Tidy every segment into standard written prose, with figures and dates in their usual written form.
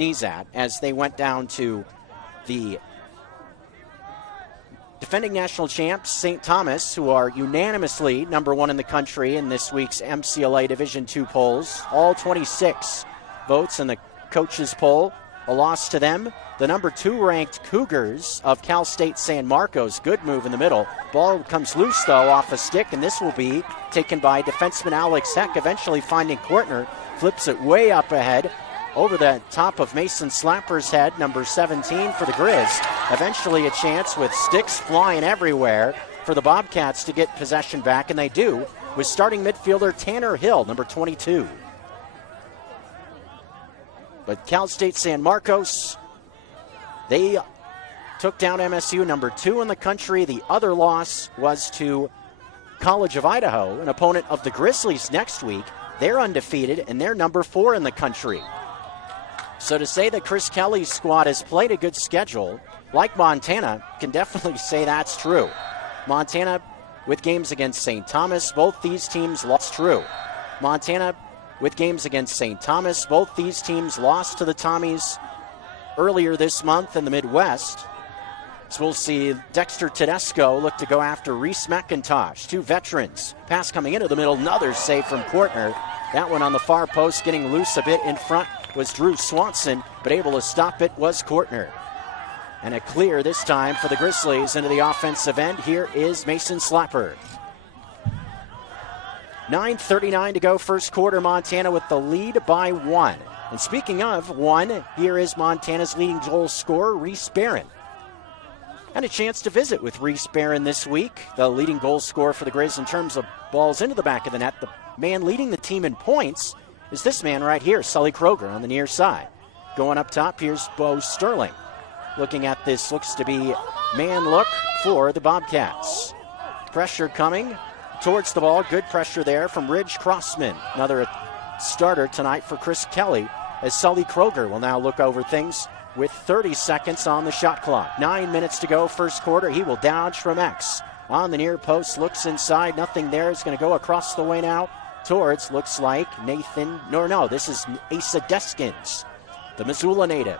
sneeze at as they went down to the defending national champs, St. Thomas, who are unanimously number 1 in the country in this week's MCLA Division II polls. All 26 votes in the coaches poll. A loss to them. The number 2 ranked Cougars of Cal State San Marcos. Good move in the middle. Ball comes loose, though, off a stick, and this will be taken by defenseman Alex Heck, eventually finding Kortner. Flips it way up ahead, over the top of Mason Slapper's head, number 17 for the Griz. Eventually a chance with sticks flying everywhere for the Bobcats to get possession back, and they do, with starting midfielder Tanner Hill, number 22. But Cal State San Marcos, they took down MSU, number 2 in the country. The other loss was to College of Idaho, an opponent of the Grizzlies next week. They're undefeated, and they're number 4 in the country. So to say that Chris Kelly's squad has played a good schedule, like Montana, can definitely say that's true. Montana with games against St. Thomas, both these teams lost. True. Montana with games against St. Thomas, both these teams lost to the Tommies earlier this month in the Midwest. So we'll see Dexter Tedesco look to go after Reese McIntosh, 2 veterans. Pass coming into the middle, another save from Kortner. That one on the far post, getting loose a bit in front was Drew Swanson, but able to stop it was Kortner. And a clear this time for the Grizzlies into the offensive end. Here is Mason Slapper. 9:39 to go, first quarter. Montana with the lead by 1. And speaking of 1, here is Montana's leading goal scorer, Reese Barron. And a chance to visit with Reese Barron this week, the leading goal scorer for the Grizz in terms of balls into the back of the net. The man leading the team in points is this man right here, Sully Kroger on the near side. Going up top, here's Bo Sterling. Looking at this, looks to be man look for the Bobcats. Pressure coming towards the ball. Good pressure there from Ridge Crossman. Another starter tonight for Chris Kelly, as Sully Kroger will now look over things with 30 seconds on the shot clock. 9 minutes to go, first quarter. He will dodge from X. On the near post, looks inside. Nothing there. It's going to go across the way now towards, looks like, this is Asa Deskins, the Missoula native.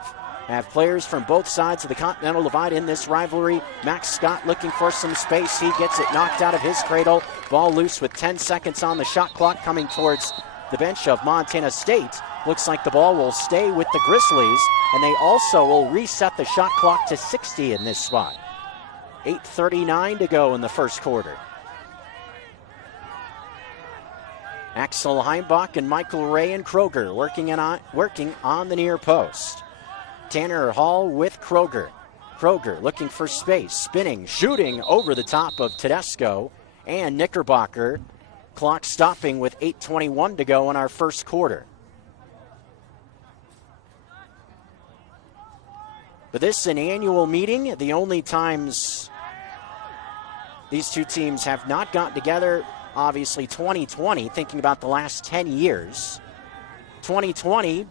Have players from both sides of the Continental Divide in this rivalry. Max Scott looking for some space. He gets it knocked out of his cradle. Ball loose with 10 seconds on the shot clock, coming towards the bench of Montana State. Looks like the ball will stay with the Grizzlies, and they also will reset the shot clock to 60 in this spot. 8:39 to go in the first quarter. Axel Heimbach and Michael Ray and Kroger working on the near post. Tanner Hall with Kroger. Kroger looking for space, spinning, shooting over the top of Tedesco and Knickerbocker. Clock stopping with 8:21 to go in our first quarter. But this is an annual meeting. The only times these two teams have not gotten together, obviously 2020, thinking about the last 10 years. 2020,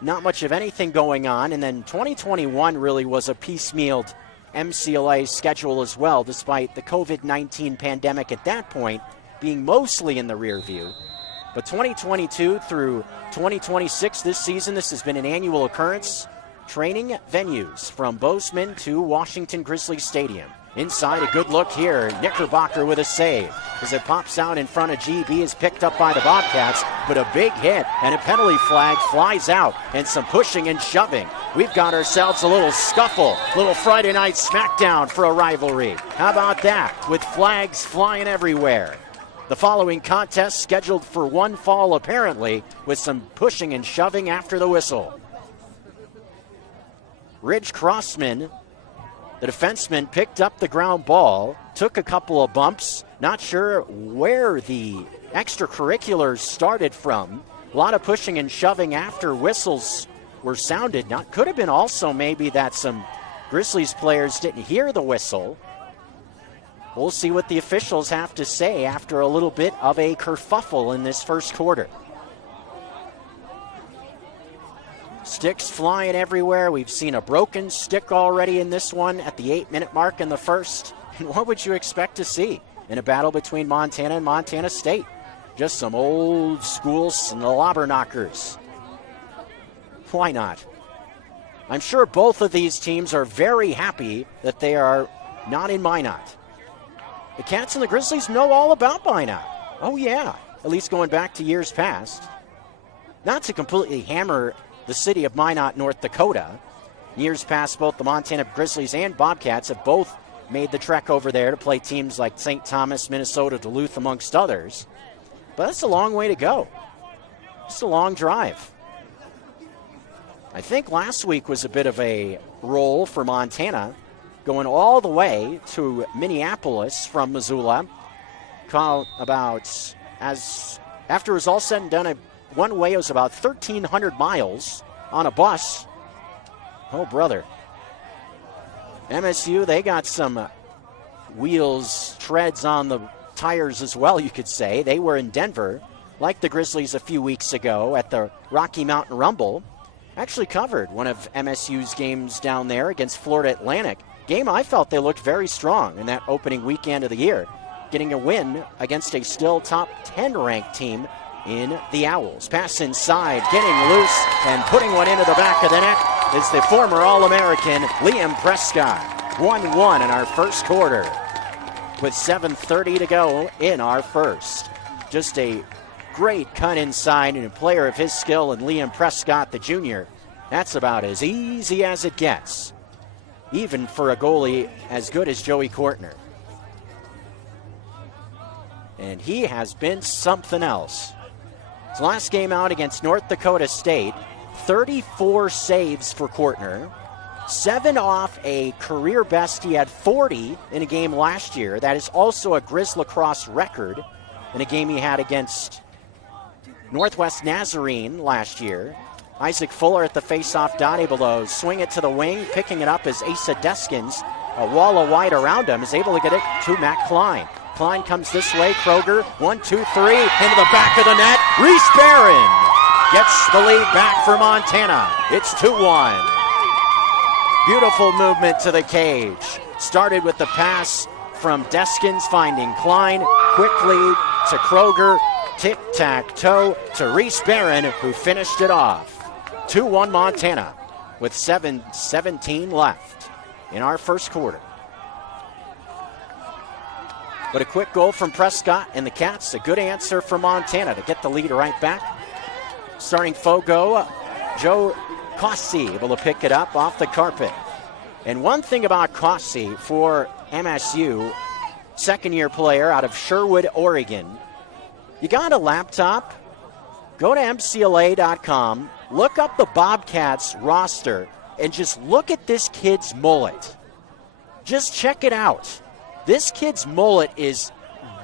not much of anything going on. And then 2021 really was a piecemealed MCLA schedule as well, despite the COVID-19 pandemic at that point being mostly in the rear view. But 2022 through 2026 this season, this has been an annual occurrence. Training venues from Bozeman to Washington Grizzlies Stadium. Inside, a good look here. Knickerbocker with a save. As it pops out in front of GB, is picked up by the Bobcats, but a big hit and a penalty flag flies out, and some pushing and shoving. We've got ourselves a little scuffle, little Friday night smackdown for a rivalry. How about that? With flags flying everywhere. The following contest scheduled for one fall apparently, with some pushing and shoving after the whistle. Ridge Crossman, the defenseman, picked up the ground ball, took a couple of bumps. Not sure where the extracurriculars started from. A lot of pushing and shoving after whistles were sounded. Could have been also maybe that some Grizzlies players didn't hear the whistle. We'll see what the officials have to say after a little bit of a kerfuffle in this first quarter. Sticks flying everywhere. We've seen a broken stick already in this one at the 8-minute mark in the first. And what would you expect to see in a battle between Montana and Montana State? Just some old school slobber knockers. Why not? I'm sure both of these teams are very happy that they are not in Minot. The Cats and the Grizzlies know all about Minot. Oh, yeah, at least going back to years past. Not to completely hammer the city of Minot, North Dakota. Years past, both the Montana Grizzlies and Bobcats have both made the trek over there to play teams like St. Thomas, Minnesota, Duluth, amongst others. But that's a long way to go. It's a long drive. I think last week was a bit of a roll for Montana, going all the way to Minneapolis from Missoula. After it was all said and done, one way it was about 1,300 miles on a bus. Oh, brother. MSU, they got some treads on the tires as well, you could say. They were in Denver, like the Grizzlies a few weeks ago at the Rocky Mountain Rumble. Actually covered one of MSU's games down there against Florida Atlantic. Game I felt they looked very strong in that opening weekend of the year, getting a win against a still top 10 ranked team in the Owls. Pass inside, getting loose and putting one into the back of the net is the former All-American Liam Prescott. 1-1 in our first quarter with 7:30 to go in our first. Just a great cut inside, and a player of his skill in Liam Prescott, the junior. That's about as easy as it gets, even for a goalie as good as Joey Kortner. And he has been something else. His last game out against North Dakota State, 34 saves for Kortner, 7 off a career best. He had 40 in a game last year. That is also a Griz Lacrosse record in a game he had against Northwest Nazarene last year. Isaac Fuller at the faceoff, Dobbie below. Swing it to the wing, picking it up as Asa Deskins, a wall of white around him, is able to get it to Matt Klein. Klein comes this way, Kroger, 1, 2, 3, into the back of the net. Reese Barron gets the lead back for Montana. It's 2-1. Beautiful movement to the cage. Started with the pass from Deskins, finding Klein, quickly to Kroger, tic-tac-toe to Reese Barron, who finished it off. 2-1 Montana with 7:17 left in our first quarter. But a quick goal from Prescott and the Cats, a good answer for Montana to get the lead right back. Starting Fogo, Joe Cossey able to pick it up off the carpet. And one thing about Cossey for MSU, second-year player out of Sherwood, Oregon, you got a laptop, go to MCLA.com, look up the Bobcats roster, and just look at this kid's mullet. Just check it out. This kid's mullet is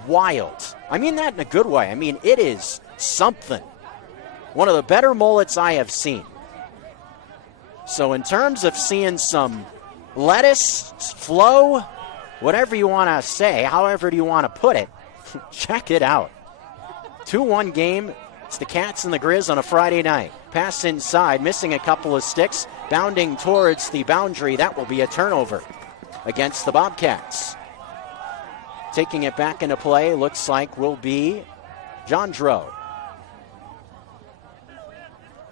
wild. I mean that in a good way. I mean, it is something. One of the better mullets I have seen. So in terms of seeing some lettuce, flow, whatever you want to say, however you want to put it, check it out. 2-1 game. It's the Cats and the Grizz on a Friday night. Pass inside, missing a couple of sticks, bounding towards the boundary. That will be a turnover against the Bobcats. Taking it back into play, looks like will be Jandro.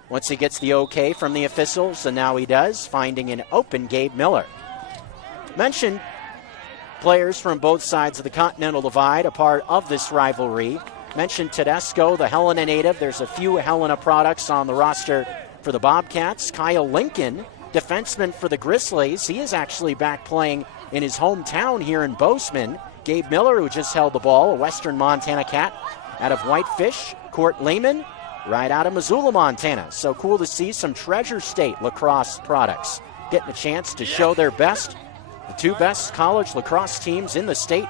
Once he gets the okay from the officials, and now he does, finding an open Gabe Miller. Mentioned players from both sides of the Continental Divide, a part of this rivalry. Mentioned Tedesco, the Helena native. There's a few Helena products on the roster for the Bobcats. Kyle Lincoln, defenseman for the Grizzlies. He is actually back playing in his hometown here in Bozeman. Gabe Miller, who just held the ball, a Western Montana Cat out of Whitefish. Court Lehman, right out of Missoula, Montana. So cool to see some Treasure State lacrosse products getting a chance to show their best. The two best college lacrosse teams in the state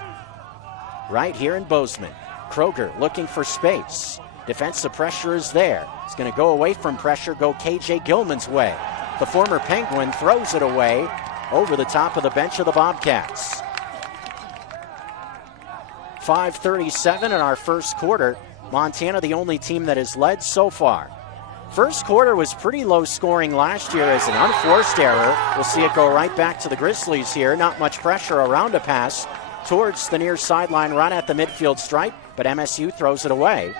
right here in Bozeman. Kroger looking for space. Defensive pressure is there. He's going to go away from pressure, go KJ Gilman's way. The former Penguin throws it away over the top of the bench of the Bobcats. 5:37 in our first quarter. Montana, the only team that has led so far. First quarter was pretty low scoring last year as an unforced error. We'll see it go right back to the Grizzlies here. Not much pressure around a pass towards the near sideline right at the midfield stripe, but MSU throws it away.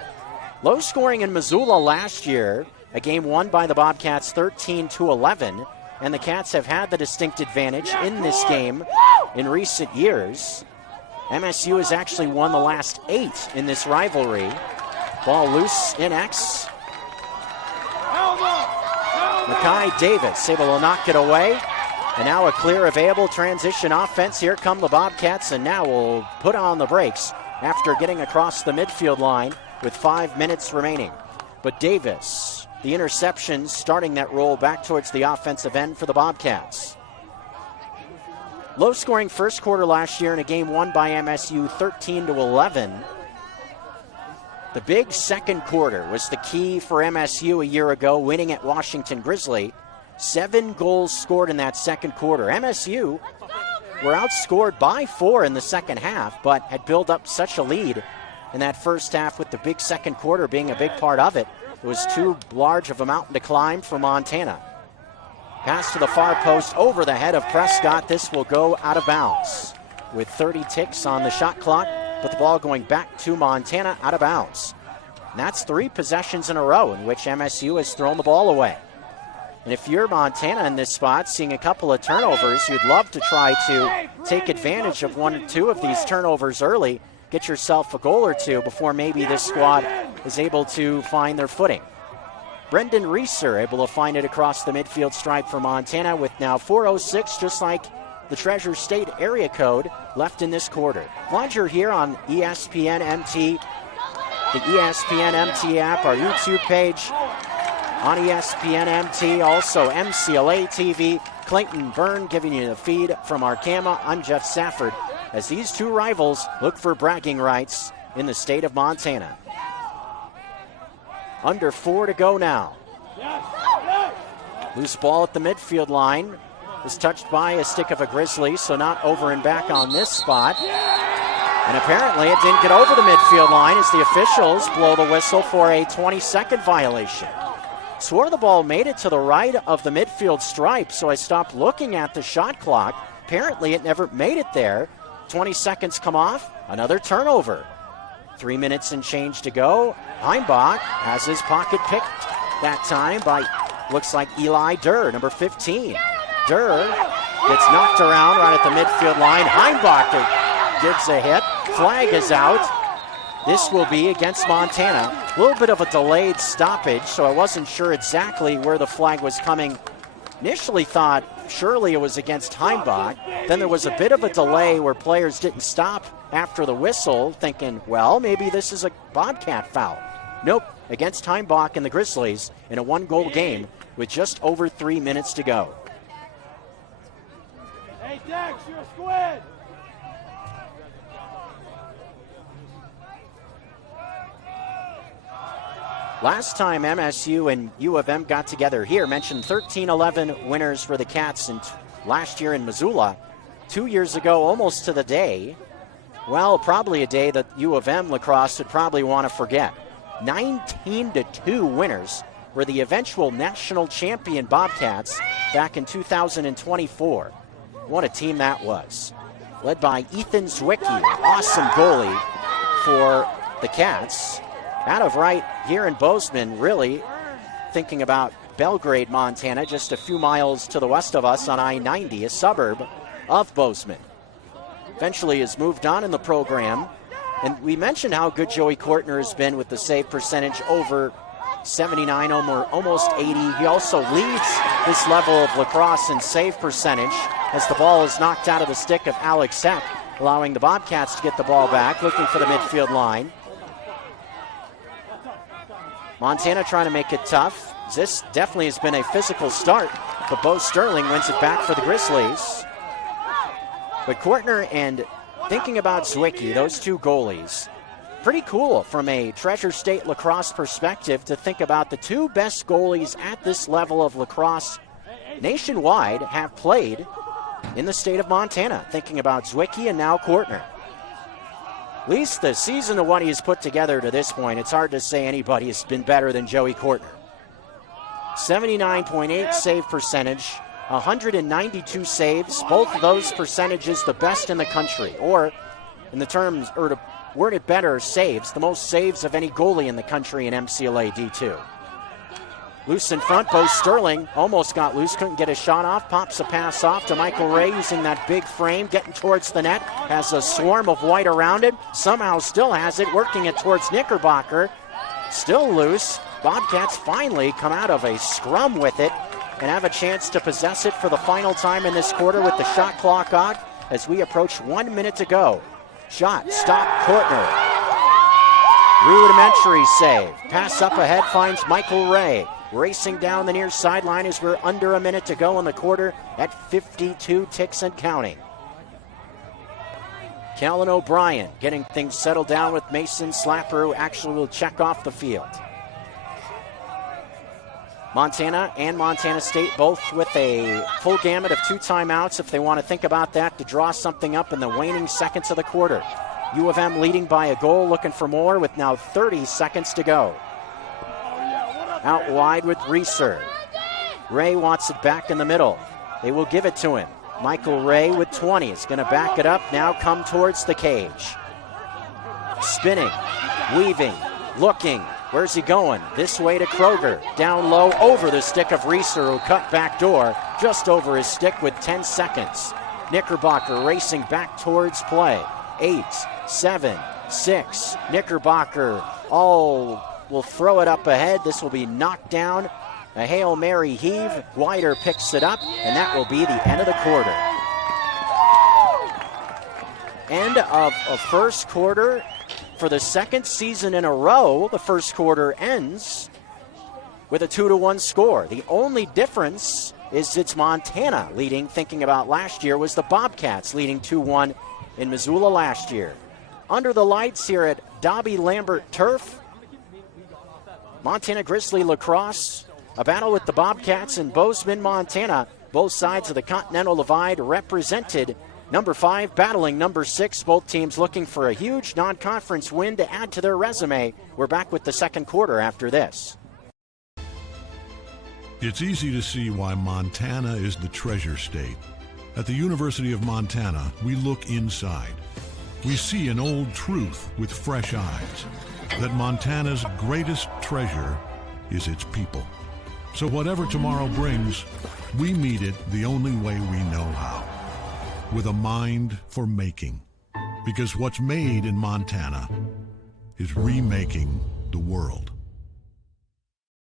Low scoring in Missoula last year, a game won by the Bobcats 13-11. and the Cats have had the distinct advantage in this game in recent years. MSU has actually won the last 8 in this rivalry. Ball loose in X. Makai Davis able to knock it away. And now a clear available transition offense. Here come the Bobcats, and now we'll put on the brakes after getting across the midfield line with 5 minutes remaining. But Davis, the interception, starting that roll back towards the offensive end for the Bobcats. Low-scoring first quarter last year in a game won by MSU 13-11. The big second quarter was the key for MSU a year ago, winning at Washington Grizzly. 7 goals scored in that second quarter. MSU were outscored by 4 in the second half, but had built up such a lead in that first half, with the big second quarter being a big part of it. It was too large of a mountain to climb for Montana. Pass to the far post over the head of Prescott. This will go out of bounds with 30 ticks on the shot clock, but the ball going back to Montana out of bounds. And that's 3 possessions in a row in which MSU has thrown the ball away. And if you're Montana in this spot, seeing a couple of turnovers, you'd love to try to take advantage of 1 or 2 of these turnovers early, get yourself a goal or 2 before maybe this squad is able to find their footing. Brendan Reeser able to find it across the midfield stripe for Montana with now 4:06, just like the Treasure State area code left in this quarter. Glad you're here on ESPN MT, the ESPN MT app, our YouTube page, on ESPN MT, also MCLA TV. Clayton Byrne giving you the feed from Arkama. I'm Jeff Safford, as these 2 rivals look for bragging rights in the state of Montana. Under 4 to go now. Loose ball at the midfield line. Was touched by a stick of a Grizzly, so not over and back on this spot. And apparently it didn't get over the midfield line as the officials blow the whistle for a 20-second violation. Swore the ball made it to the right of the midfield stripe, so I stopped looking at the shot clock. Apparently it never made it there. 20 seconds come off, another turnover. 3 minutes and change to go. Heimbach has his pocket picked that time by, looks like Eli Durr, number 15. Durr gets knocked around right at the midfield line. Heimbach gives a hit. Flag is out. This will be against Montana. A little bit of a delayed stoppage, so I wasn't sure exactly where the flag was coming. Initially thought surely it was against Heimbach. Then there was a bit of a delay where players didn't stop after the whistle, thinking, well, maybe this is a Bobcat foul. Nope, against Heimbach and the Grizzlies in a 1-goal game with just over 3 minutes to go. Hey, Dex, you're a squid! Last time MSU and U of M got together here, mentioned 13-11 winners for the Cats last year in Missoula. 2 years ago, almost to the day, well, probably a day that U of M lacrosse would probably want to forget. 19-2 winners were the eventual national champion Bobcats back in 2024. What a team that was. Led by Ethan Zwicky, awesome goalie for the Cats. Out of right here in Bozeman, really thinking about Belgrade, Montana, just a few miles to the west of us on I-90, a suburb of Bozeman. Eventually has moved on in the program. And we mentioned how good Joey Kortner has been with the save percentage, over 79, almost 80. He also leads this level of lacrosse in save percentage as the ball is knocked out of the stick of Alex Heck, allowing the Bobcats to get the ball back, looking for the midfield line. Montana trying to make it tough. This definitely has been a physical start, but Bo Sterling wins it back for the Grizzlies. But Kortner and thinking about Zwicky, those 2 goalies, pretty cool from a Treasure State lacrosse perspective to think about the 2 best goalies at this level of lacrosse nationwide have played in the state of Montana. Thinking about Zwicky and now Kortner. At least the season of what he's put together to this point, it's hard to say anybody has been better than Joey Kortner. 79.8 save percentage, 192 saves, both of those percentages the best in the country, or in the terms, or to word it better, saves, the most saves of any goalie in the country in MCLA D2. Loose in front, Bo Sterling almost got loose, couldn't get a shot off, pops a pass off to Michael Ray using that big frame, getting towards the net, has a swarm of white around it, somehow still has it, working it towards Knickerbocker, still loose. Bobcats finally come out of a scrum with it and have a chance to possess it for the final time in this quarter with the shot clock on as we approach 1 minute to go. Shot, stop, Kortner. Rudimentary save. Pass up ahead finds Michael Ray. Racing down the near sideline as we're under a minute to go in the quarter at 52 ticks and counting. Kellen O'Brien getting things settled down with Mason Slapper, who actually will check off the field. Montana and Montana State both with a full gamut of 2 timeouts if they want to think about that to draw something up in the waning seconds of the quarter. U of M leading by a goal, looking for more with now 30 seconds to go. Out wide with Reeser. Ray wants it back in the middle. They will give it to him. Michael Ray with 20 is going to back it up, now come towards the cage. Spinning, weaving, looking. Where's he going? This way to Kroger. Down low over the stick of Reeser, who cut back door just over his stick with 10 seconds. Knickerbocker racing back towards play. 8, 7, 6. Knickerbocker all will throw it up ahead. This will be knocked down. A Hail Mary heave. Wider picks it up, and that will be the end of the quarter. End of a first quarter. For the second season in a row, the first quarter ends with a 2-1 score. The only difference is it's Montana leading. Thinking about last year was the Bobcats leading 2-1 in Missoula last year. Under the lights here at Dobbie Lambert Turf, Montana Grizzly Lacrosse, a battle with the Bobcats in Bozeman, Montana. Both sides of the Continental Divide represented. Number 5 battling number 6. Both teams looking for a huge non-conference win to add to their resume. We're back with the second quarter after this. It's easy to see why Montana is the treasure state. At the University of Montana, we look inside. We see an old truth with fresh eyes, that Montana's greatest treasure is its people. So whatever tomorrow brings, we meet it the only way we know how. With a mind for making. Because what's made in Montana is remaking the world.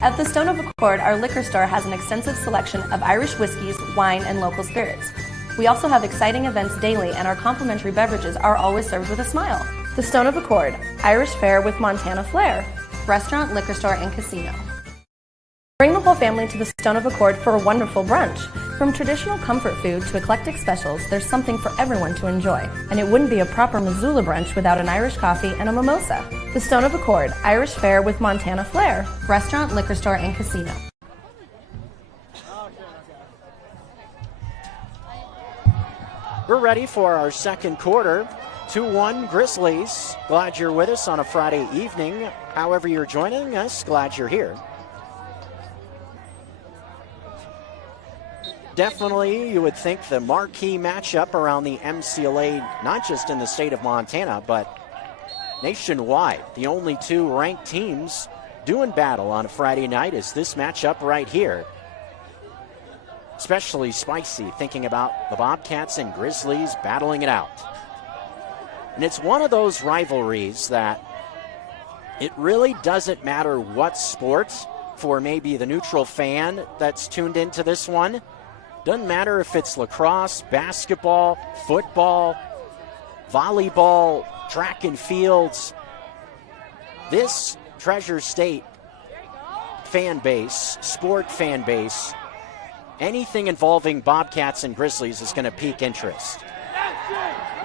At the Stone of Accord, our liquor store has an extensive selection of Irish whiskeys, wine, and local spirits. We also have exciting events daily, and our complimentary beverages are always served with a smile. The Stone of Accord, Irish fare with Montana flair, restaurant, liquor store, and casino. Bring the whole family to the Stone of Accord for a wonderful brunch. From traditional comfort food to eclectic specials, there's something for everyone to enjoy. And it wouldn't be a proper Missoula brunch without an Irish coffee and a mimosa. The Stone of Accord, Irish fare with Montana flair, restaurant, liquor store, and casino. We're ready for our second quarter. 2-1 Grizzlies. Glad you're with us on a Friday evening. However you're joining us, glad you're here. Definitely, you would think the marquee matchup around the MCLA, not just in the state of Montana, but nationwide. The only 2 ranked teams doing battle on a Friday night is this matchup right here. Especially spicy, thinking about the Bobcats and Grizzlies battling it out. And it's one of those rivalries that it really doesn't matter what sport for maybe the neutral fan that's tuned into this one. Doesn't matter if it's lacrosse, basketball, football, volleyball, track and fields. This Treasure State fan base, sport fan base, anything involving Bobcats and Grizzlies is going to pique interest.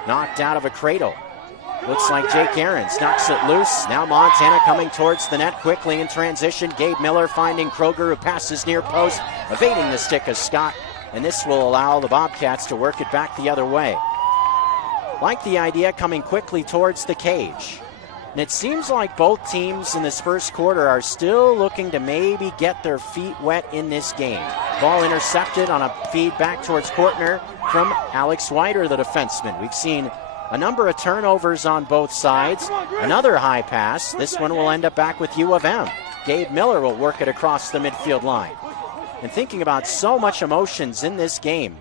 Knocked out of a cradle. Looks like Jake Ahrens knocks it loose. Now Montana coming towards the net quickly in transition. Gabe Miller finding Kroger, who passes near post, evading the stick of Scott. And this will allow the Bobcats to work it back the other way. Like the idea, coming quickly towards the cage. And it seems like both teams in this first quarter are still looking to maybe get their feet wet in this game. Ball intercepted on a feed back towards Kortner from Alex Wider, the defenseman. We've seen a number of turnovers on both sides. Another high pass. This one will end up back with U of M. Gabe Miller will work it across the midfield line. And thinking about so much emotions in this game,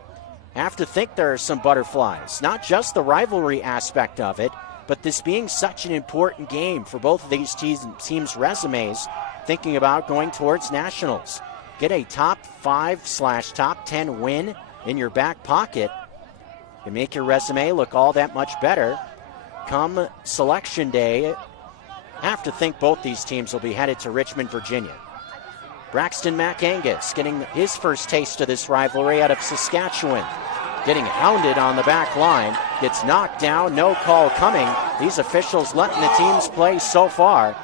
I have to think there are some butterflies. Not just the rivalry aspect of it, but this being such an important game for both of these teams' resumes, thinking about going towards nationals. Get a top 5/top 10 win in your back pocket and make your resume look all that much better. Come selection day, I have to think both these teams will be headed to Richmond, Virginia. Braxton McAngus getting his first taste of this rivalry out of Saskatchewan. Getting hounded on the back line, gets knocked down, no call coming. These officials letting the teams play so far.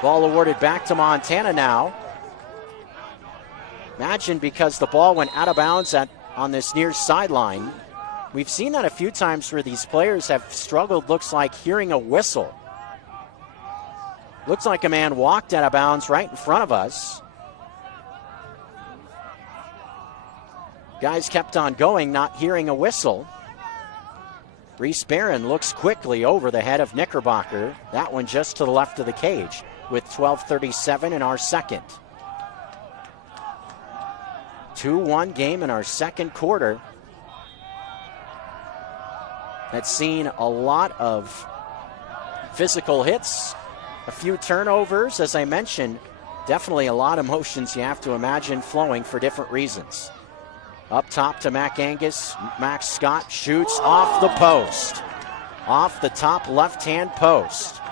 Ball awarded back to Montana now. Imagine, because the ball went out of bounds on this near sideline. We've seen that a few times where these players have struggled, looks like, hearing a whistle. Looks like a man walked out of bounds right in front of us. Guys kept on going, not hearing a whistle. Reese Barron looks quickly over the head of Knickerbocker. That one just to the left of the cage with 12:37 in our second. 2-1 game in our second quarter. That's seen a lot of physical hits, a few turnovers, as I mentioned. Definitely a lot of emotions you have to imagine flowing for different reasons. Up top to McAngus. Max Scott shoots off the post. Off the top left-hand post.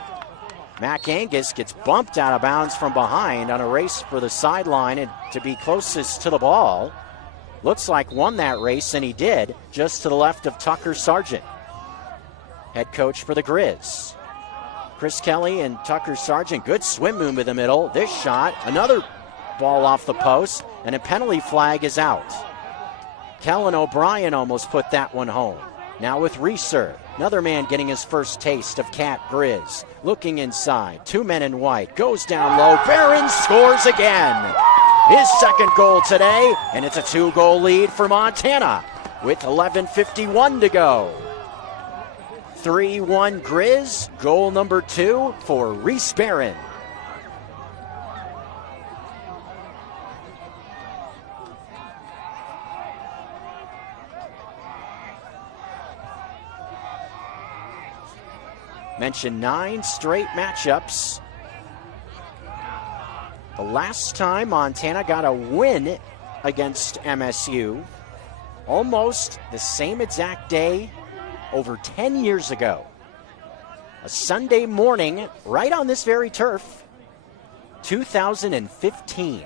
McAngus gets bumped out of bounds from behind on a race for the sideline and to be closest to the ball. Looks like won that race, and he did, just to the left of Tucker Sargent, head coach for the Griz. Chris Kelly and Tucker Sargent, good swim move in the middle. This shot, another ball off the post, and a penalty flag is out. Kellen O'Brien almost put that one home. Now with Reeser, another man getting his first taste of Cat Griz. Looking inside, two men in white, goes down low, Barron scores again. His second goal today, and it's a 2-goal lead for Montana with 11:51 to go. 3-1 Griz, goal number 2 for Reese Barron. Mentioned 9 straight matchups. The last time Montana got a win against MSU, almost the same exact day, over 10 years ago. A Sunday morning, right on this very turf, 2015.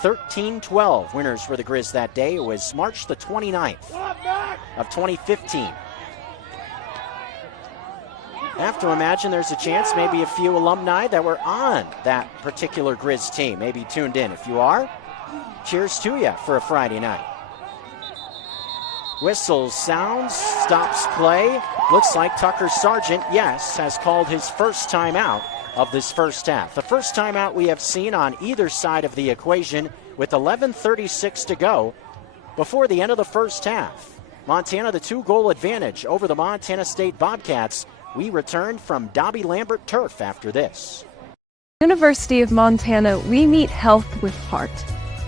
13-12 winners for the Griz that day. It was March the 29th of 2015. I have to imagine there's a chance maybe a few alumni that were on that particular Griz team maybe tuned in. If you are, cheers to you for a Friday night. Whistle sounds, stops play. Looks like Tucker Sargent, yes, has called his first timeout of this first half. The first timeout we have seen on either side of the equation with 11:36 to go before the end of the first half. Montana the 2-goal advantage over the Montana State Bobcats. We return from Dobbie Lambert turf after this. University of Montana, we meet health with heart.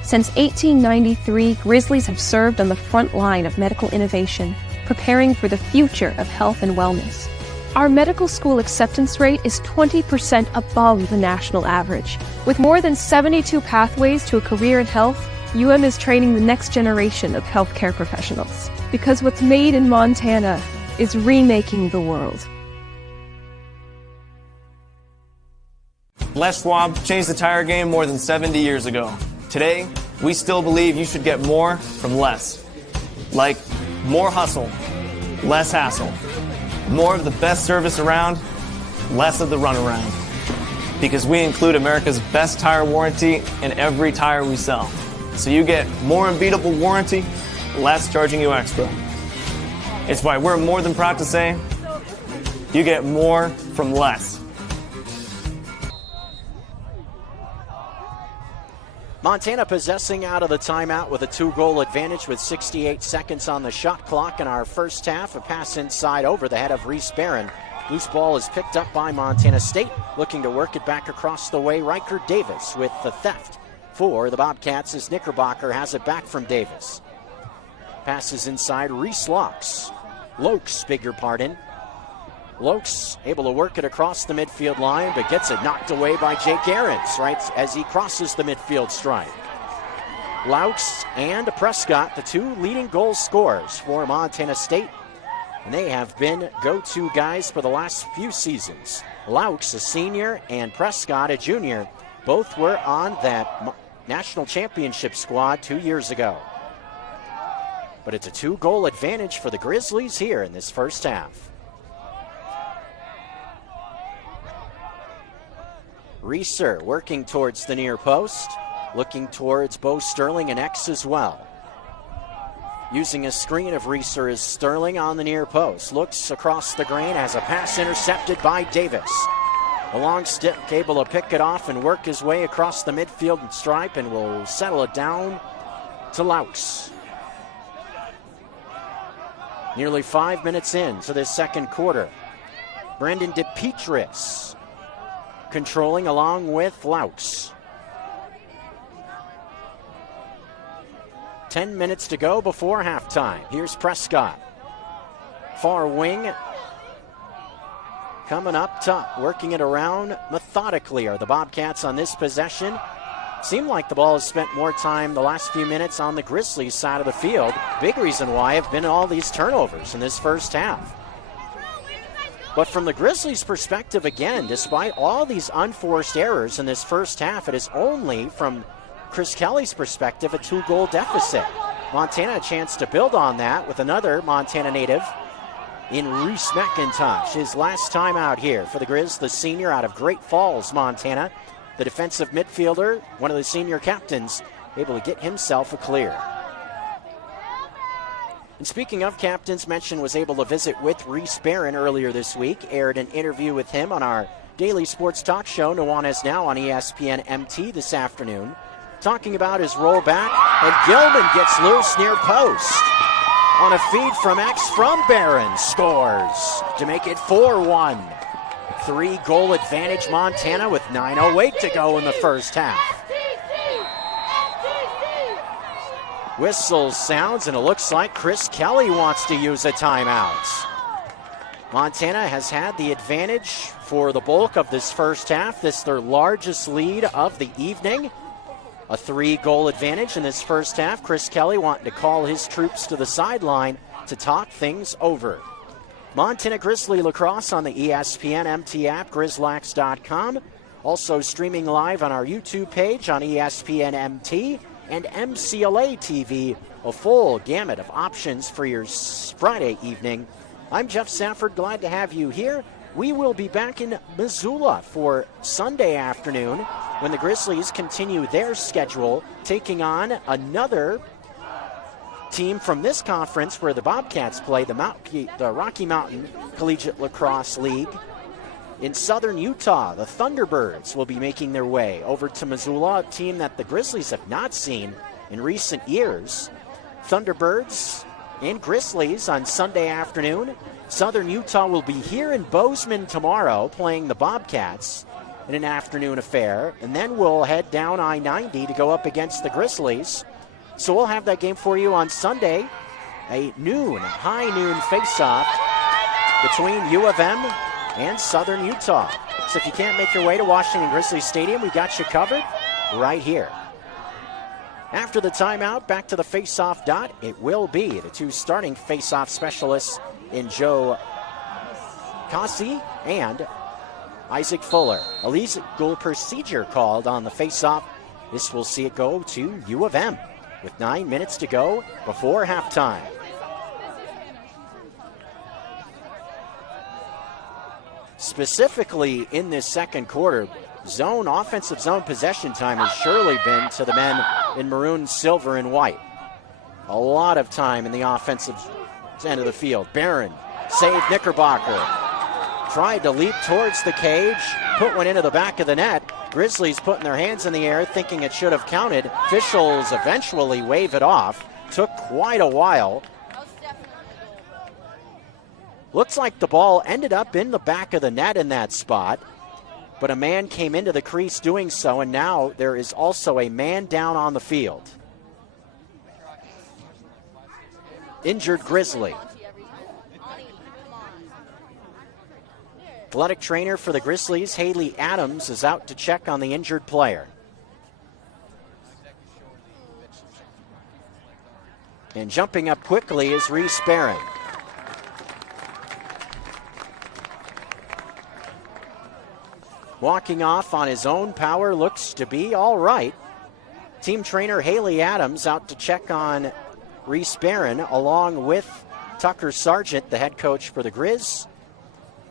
Since 1893, Grizzlies have served on the front line of medical innovation, preparing for the future of health and wellness. Our medical school acceptance rate is 20% above the national average. With more than 72 pathways to a career in health, UM is training the next generation of healthcare professionals. Because what's made in Montana is remaking the world. Les Schwab changed the tire game more than 70 years ago. Today, we still believe you should get more from less. Like more hustle, less hassle. More of the best service around, less of the runaround. Because we include America's best tire warranty in every tire we sell. So you get more unbeatable warranty, less charging you extra. It's why we're more than proud to say, you get more from less. Montana possessing out of the timeout with a 2-goal advantage with 68 seconds on the shot clock in our first half. A pass inside over the head of Reese Barron. Loose ball is picked up by Montana State. Looking to work it back across the way. Riker Davis with the theft for the Bobcats as Knickerbocker has it back from Davis. Passes inside. Reese Lokes. Beg your pardon. Lokes able to work it across the midfield line, but gets it knocked away by Jake Ahrens right as he crosses the midfield stripe. Lokes and Prescott, the two leading goal scorers for Montana State. And they have been go-to guys for the last few seasons. Lokes, a senior, and Prescott, a junior, both were on that national championship squad 2 years ago. But it's a 2-goal advantage for the Grizzlies here in this first half. Reeser working towards the near post, looking towards Bo Sterling and X as well. Using a screen of Reeser is Sterling on the near post. Looks across the green, has a pass intercepted by Davis. A long stick, able to pick it off and work his way across the midfield stripe, and will settle it down to Lokes. Nearly 5 minutes into this second quarter. Brendan DePietris controlling along with Lokes. 10 minutes to go before halftime. Here's Prescott. Far wing. Coming up top, working it around methodically are the Bobcats on this possession. Seemed like the ball has spent more time the last few minutes on the Grizzlies side of the field. Big reason why have been all these turnovers in this first half. But from the Grizzlies' perspective, again, despite all these unforced errors in this first half, it is only from Chris Kelly's perspective a 2-goal deficit. Montana a chance to build on that with another Montana native in Reese McIntosh. His last time out here for the Grizz, the senior out of Great Falls, Montana. The defensive midfielder, one of the senior captains, able to get himself a clear. And speaking of captains, mention was able to visit with Reese Barron earlier this week. Aired an interview with him on our daily sports talk show, Nuanez Now, on ESPN MT this afternoon. Talking about his rollback, and Gilman gets loose near post. On a feed from X from Barron, scores to make it 4-1. 3-goal advantage Montana with 9:08 to go in the first half. Whistle sounds, and it looks like Chris Kelly wants to use a timeout. Montana has had the advantage for the bulk of this first half. This is their largest lead of the evening. A 3-goal advantage in this first half. Chris Kelly wanting to call his troops to the sideline to talk things over. Montana Grizzly Lacrosse on the ESPN MT app, grizzlax.com. Also streaming live on our YouTube page on ESPN MT and MCLA TV. A full gamut of options for your Friday evening. I'm Jeff Safford, glad to have you here. We will be back in Missoula for Sunday afternoon when the Grizzlies continue their schedule, taking on another team from this conference where the Bobcats play, the Rocky Mountain Collegiate Lacrosse League. In southern Utah, the Thunderbirds will be making their way over to Missoula, a team that the Grizzlies have not seen in recent years. Thunderbirds and Grizzlies on Sunday afternoon. Southern Utah will be here in Bozeman tomorrow playing the Bobcats in an afternoon affair, and then we'll head down I-90 to go up against the Grizzlies. So we'll have that game for you on Sunday, a high noon face-off between U of M and Southern Utah. So if you can't make your way to Washington Grizzlies Stadium, we got you covered right here. After the timeout, back to the face-off dot. It will be the two starting face-off specialists in Joe Cossey and Isaac Fuller. A legal procedure called on the face-off. This will see it go to U of M with 9 minutes to go before halftime. Specifically in this second quarter, offensive zone possession time has surely been to the men in maroon, silver, and white. A lot of time in the offensive end of the field. Barron saved Knickerbocker. Tried to leap towards the cage, put one into the back of the net. Grizzlies putting their hands in the air, thinking it should have counted. Officials eventually wave it off. Took quite a while. Looks like the ball ended up in the back of the net in that spot, but a man came into the crease doing so, and now there is also a man down on the field. Injured Grizzly. Athletic trainer for the Grizzlies, Haley Adams, is out to check on the injured player. And jumping up quickly is Reese Barron. Walking off on his own power, looks to be all right. Team trainer Haley Adams out to check on Reese Barron along with Tucker Sargent, the head coach for the Grizz.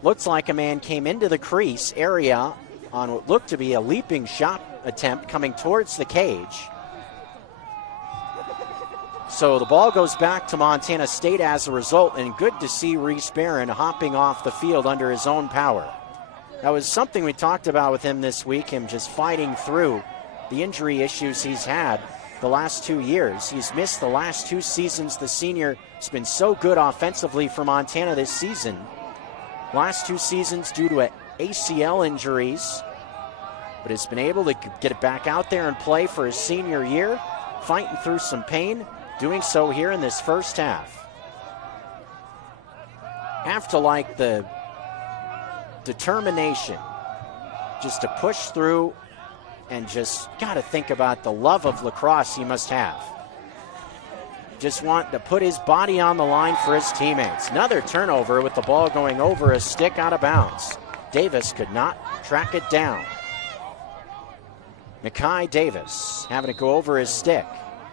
Looks like a man came into the crease area on what looked to be a leaping shot attempt coming towards the cage. So the ball goes back to Montana State as a result, and good to see Reese Barron hopping off the field under his own power. That was something we talked about with him this week, him just fighting through the injury issues he's had the last 2 years. He's missed the last 2 seasons. The senior has been so good offensively for Montana this season. Last 2 seasons due to ACL injuries, but has been able to get it back out there and play for his senior year, fighting through some pain, doing so here in this first half. Have to like the determination just to push through, and just got to think about the love of lacrosse he must have. Just want to put his body on the line for his teammates. Another turnover with the ball going over a stick out of bounds. Davis could not track it down. Mackay Davis having to go over his stick.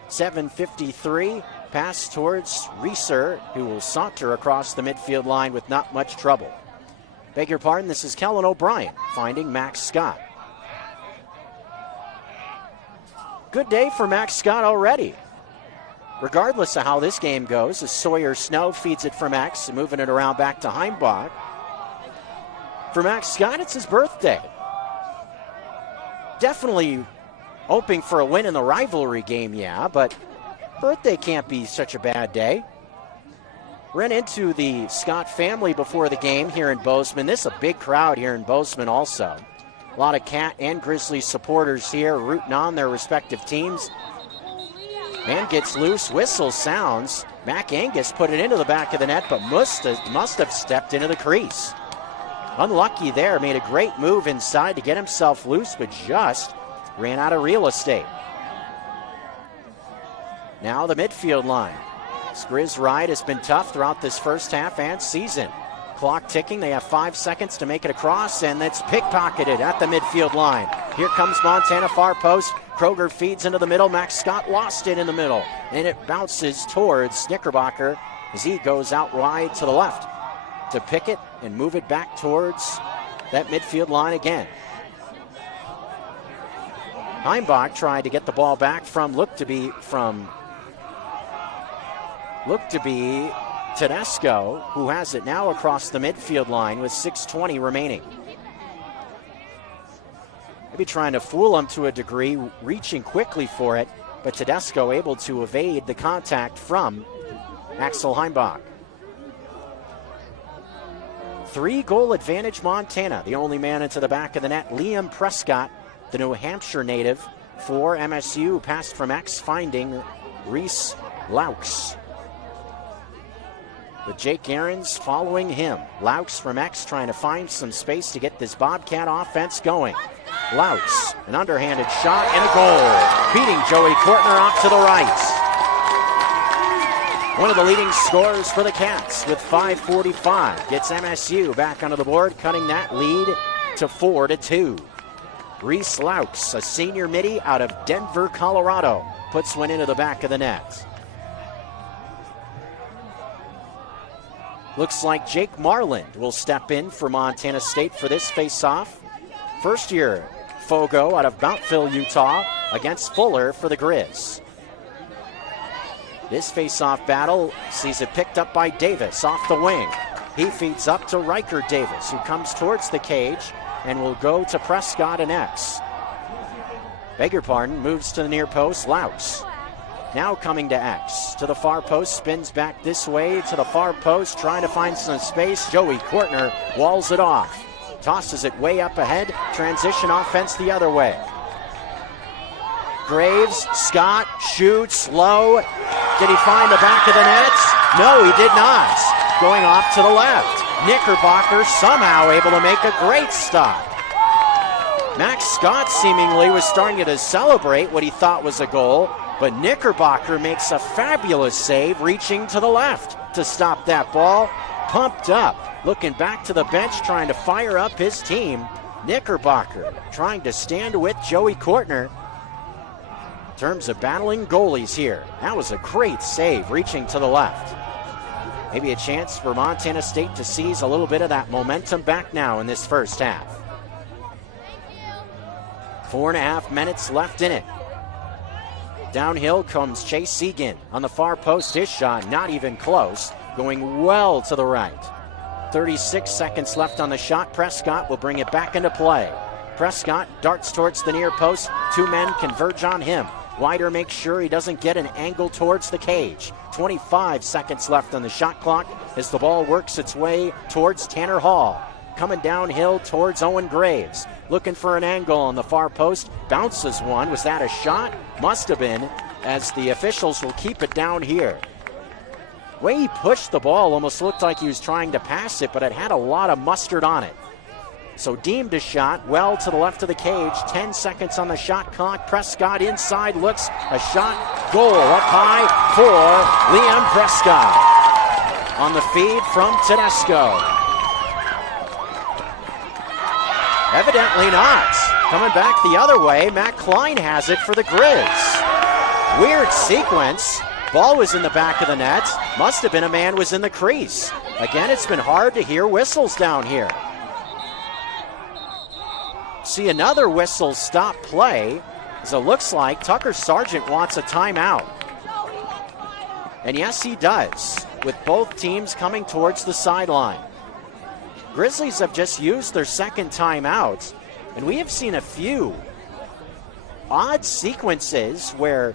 7:53, pass towards Reeser, who will saunter across the midfield line with not much trouble. Beg your pardon, this is Kellen O'Brien finding Max Scott. Good day for Max Scott already. Regardless of how this game goes, as Sawyer Snow feeds it for Max, moving it around back to Heimbach. For Max Scott, it's his birthday. Definitely hoping for a win in the rivalry game, yeah, but birthday can't be such a bad day. Ran into the Scott family before the game here in Bozeman. This is a big crowd here in Bozeman also. A lot of Cat and Grizzlies supporters here rooting on their respective teams. Man gets loose, whistle sounds. Mac Angus put it into the back of the net, but must have stepped into the crease. Unlucky there, made a great move inside to get himself loose, but just ran out of real estate. Now the midfield line. This Grizz ride has been tough throughout this first half and season. Clock ticking, they have 5 seconds to make it across, and it's pickpocketed at the midfield line. Here comes Montana far post. Kroger feeds into the middle. Max Scott lost it in the middle, and it bounces towards Knickerbocker as he goes out wide to the left to pick it and move it back towards that midfield line again. Heimbach tried to get the ball back from looked to be Tedesco, who has it now across the midfield line with 6:20 remaining. Maybe trying to fool him to a degree, reaching quickly for it, but Tedesco able to evade the contact from Axel Heimbach. 3-goal advantage Montana. The only man into the back of the net, Liam Prescott, the New Hampshire native for MSU, passed from X, finding Reese Laux. With Jake Ahrens following him. Laux from X trying to find some space to get this Bobcat offense going. Laux, an underhanded shot and a goal. Beating Joey Kortner off to the right. One of the leading scorers for the Cats with 5:45 gets MSU back onto the board, cutting that lead to 4-2. Reese Laux, a senior midi out of Denver, Colorado, puts one into the back of the net. Looks like Jake Marland will step in for Montana State for this face-off. First-year Fogo out of Mountville, Utah, against Fuller for the Grizz. This face-off battle sees it picked up by Davis off the wing. He feeds up to Riker Davis, who comes towards the cage and will go to Prescott and X. Beg your pardon, moves to the near post, Laux. Now coming to X. To the far post, spins back this way to the far post, trying to find some space. Joey Kortner walls it off. Tosses it way up ahead. Transition offense the other way. Graves, Scott, shoots, low. Did he find the back of the net? No, he did not. Going off to the left. Knickerbocker somehow able to make a great stop. Max Scott seemingly was starting to celebrate what he thought was a goal, but Knickerbocker makes a fabulous save reaching to the left to stop that ball. Pumped up, looking back to the bench, trying to fire up his team. Knickerbocker trying to stand with Joey Kortner. In terms of battling goalies here, that was a great save reaching to the left. Maybe a chance for Montana State to seize a little bit of that momentum back now in this first half. 4.5 minutes left in it. Downhill comes Chase Segan on the far post. His shot not even close, going well to the right. 36 seconds left on the shot. Prescott will bring it back into play. Prescott darts towards the near post. Two men converge on him. Wider makes sure he doesn't get an angle towards the cage. 25 seconds left on the shot clock as the ball works its way towards Tanner Hall. Coming downhill towards Owen Graves. Looking for an angle on the far post. Bounces one. Was that a shot? Must have been, as the officials will keep it down here. The way he pushed the ball almost looked like he was trying to pass it, but it had a lot of mustard on it. So deemed a shot well to the left of the cage. 10 seconds on the shot clock. Prescott inside looks. A shot. Goal up high for Liam Prescott. On the feed from Tedesco. Evidently not. Coming back the other way, Matt Klein has it for the Griz. Weird sequence. Ball was in the back of the net. Must have been a man was in the crease. Again, it's been hard to hear whistles down here. See another whistle stop play, as it looks like Tucker Sargent wants a timeout. And yes, he does, with both teams coming towards the sideline. Grizzlies have just used their second timeout, and we have seen a few odd sequences where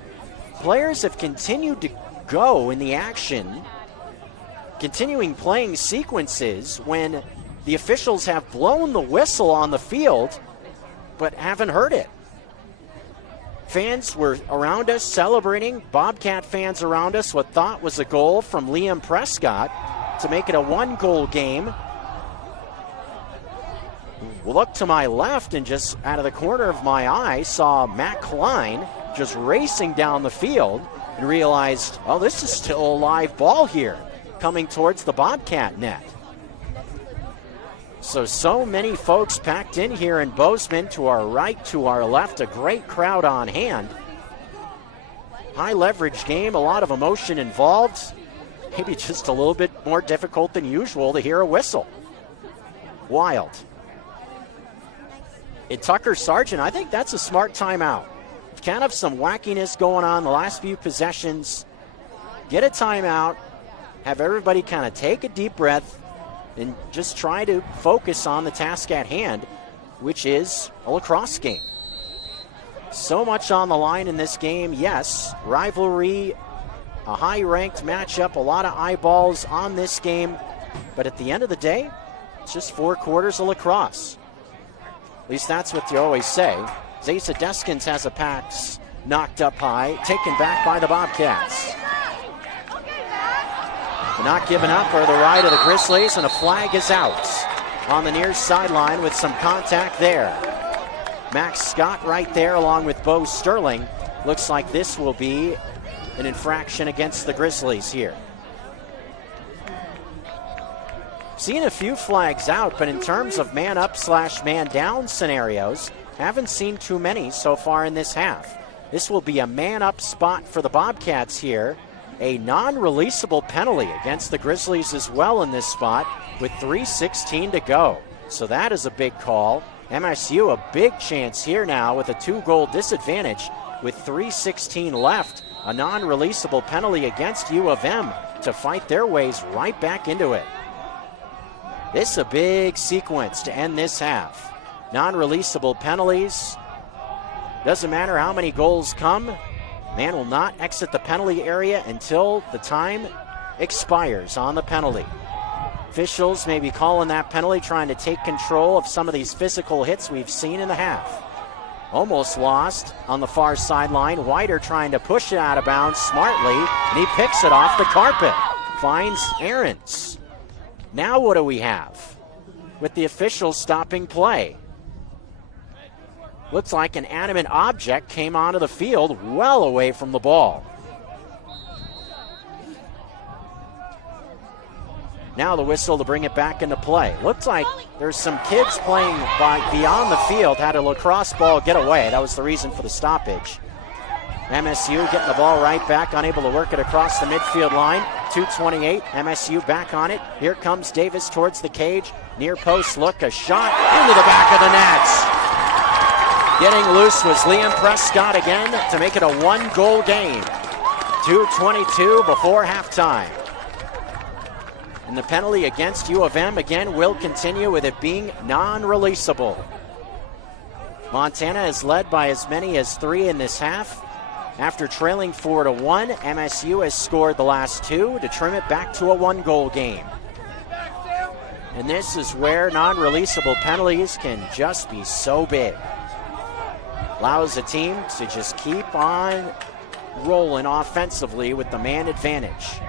players have continued to go in the action, continuing playing sequences when the officials have blown the whistle on the field, but haven't heard it. Fans were around us celebrating, Bobcat fans around us, what thought was a goal from Liam Prescott to make it a one-goal game. Look to my left, and just out of the corner of my eye saw Matt Klein just racing down the field and realized, oh, this is still a live ball here coming towards the Bobcat net. So many folks packed in here in Bozeman, to our right, to our left, a great crowd on hand. High leverage game, a lot of emotion involved. Maybe just a little bit more difficult than usual to hear a whistle. Wild. And Tucker Sargent, I think that's a smart timeout. Kind of some wackiness going on the last few possessions. Get a timeout, have everybody kind of take a deep breath, and just try to focus on the task at hand, which is a lacrosse game. So much on the line in this game. Yes, rivalry, a high-ranked matchup, a lot of eyeballs on this game, but at the end of the day, it's just 4 quarters of lacrosse. At least that's what you always say. Zaysa Deskins has a pass knocked up high, taken back by the Bobcats. Not giving up are the right of the Grizzlies, and a flag is out on the near sideline with some contact there. Max Scott right there along with Bo Sterling. Looks like this will be an infraction against the Grizzlies here. Seen a few flags out, but in terms of man up / man down scenarios, haven't seen too many so far in this half. This will be a man up spot for the Bobcats here. A non-releasable penalty against the Grizzlies as well in this spot with 3:16 to go. So that is a big call. MSU a big chance here now with a 2-goal disadvantage with 3:16 left. A non-releasable penalty against U of M to fight their ways right back into it. This is a big sequence to end this half. Non-releasable penalties. Doesn't matter how many goals come. Man will not exit the penalty area until the time expires on the penalty. Officials may be calling that penalty, trying to take control of some of these physical hits we've seen in the half. Almost lost on the far sideline. Wider trying to push it out of bounds smartly, and he picks it off the carpet. Finds Aarons. Now what do we have? With the officials stopping play. Looks like an animate object came onto the field well away from the ball. Now the whistle to bring it back into play. Looks like there's some kids playing beyond the field, had a lacrosse ball get away. That was the reason for the stoppage. MSU getting the ball right back, unable to work it across the midfield line. 2:28, MSU back on it. Here comes Davis towards the cage. Near post look, a shot into the back of the nets. Getting loose was Liam Prescott again to make it a one-goal game. 2:22 before halftime. And the penalty against U of M again will continue with it being non-releasable. Montana has led by as many as 3 in this half. After trailing 4-1, MSU has scored the last 2 to trim it back to a one-goal game. And this is where non-releasable penalties can just be so big. Allows a team to just keep on rolling offensively with the man advantage.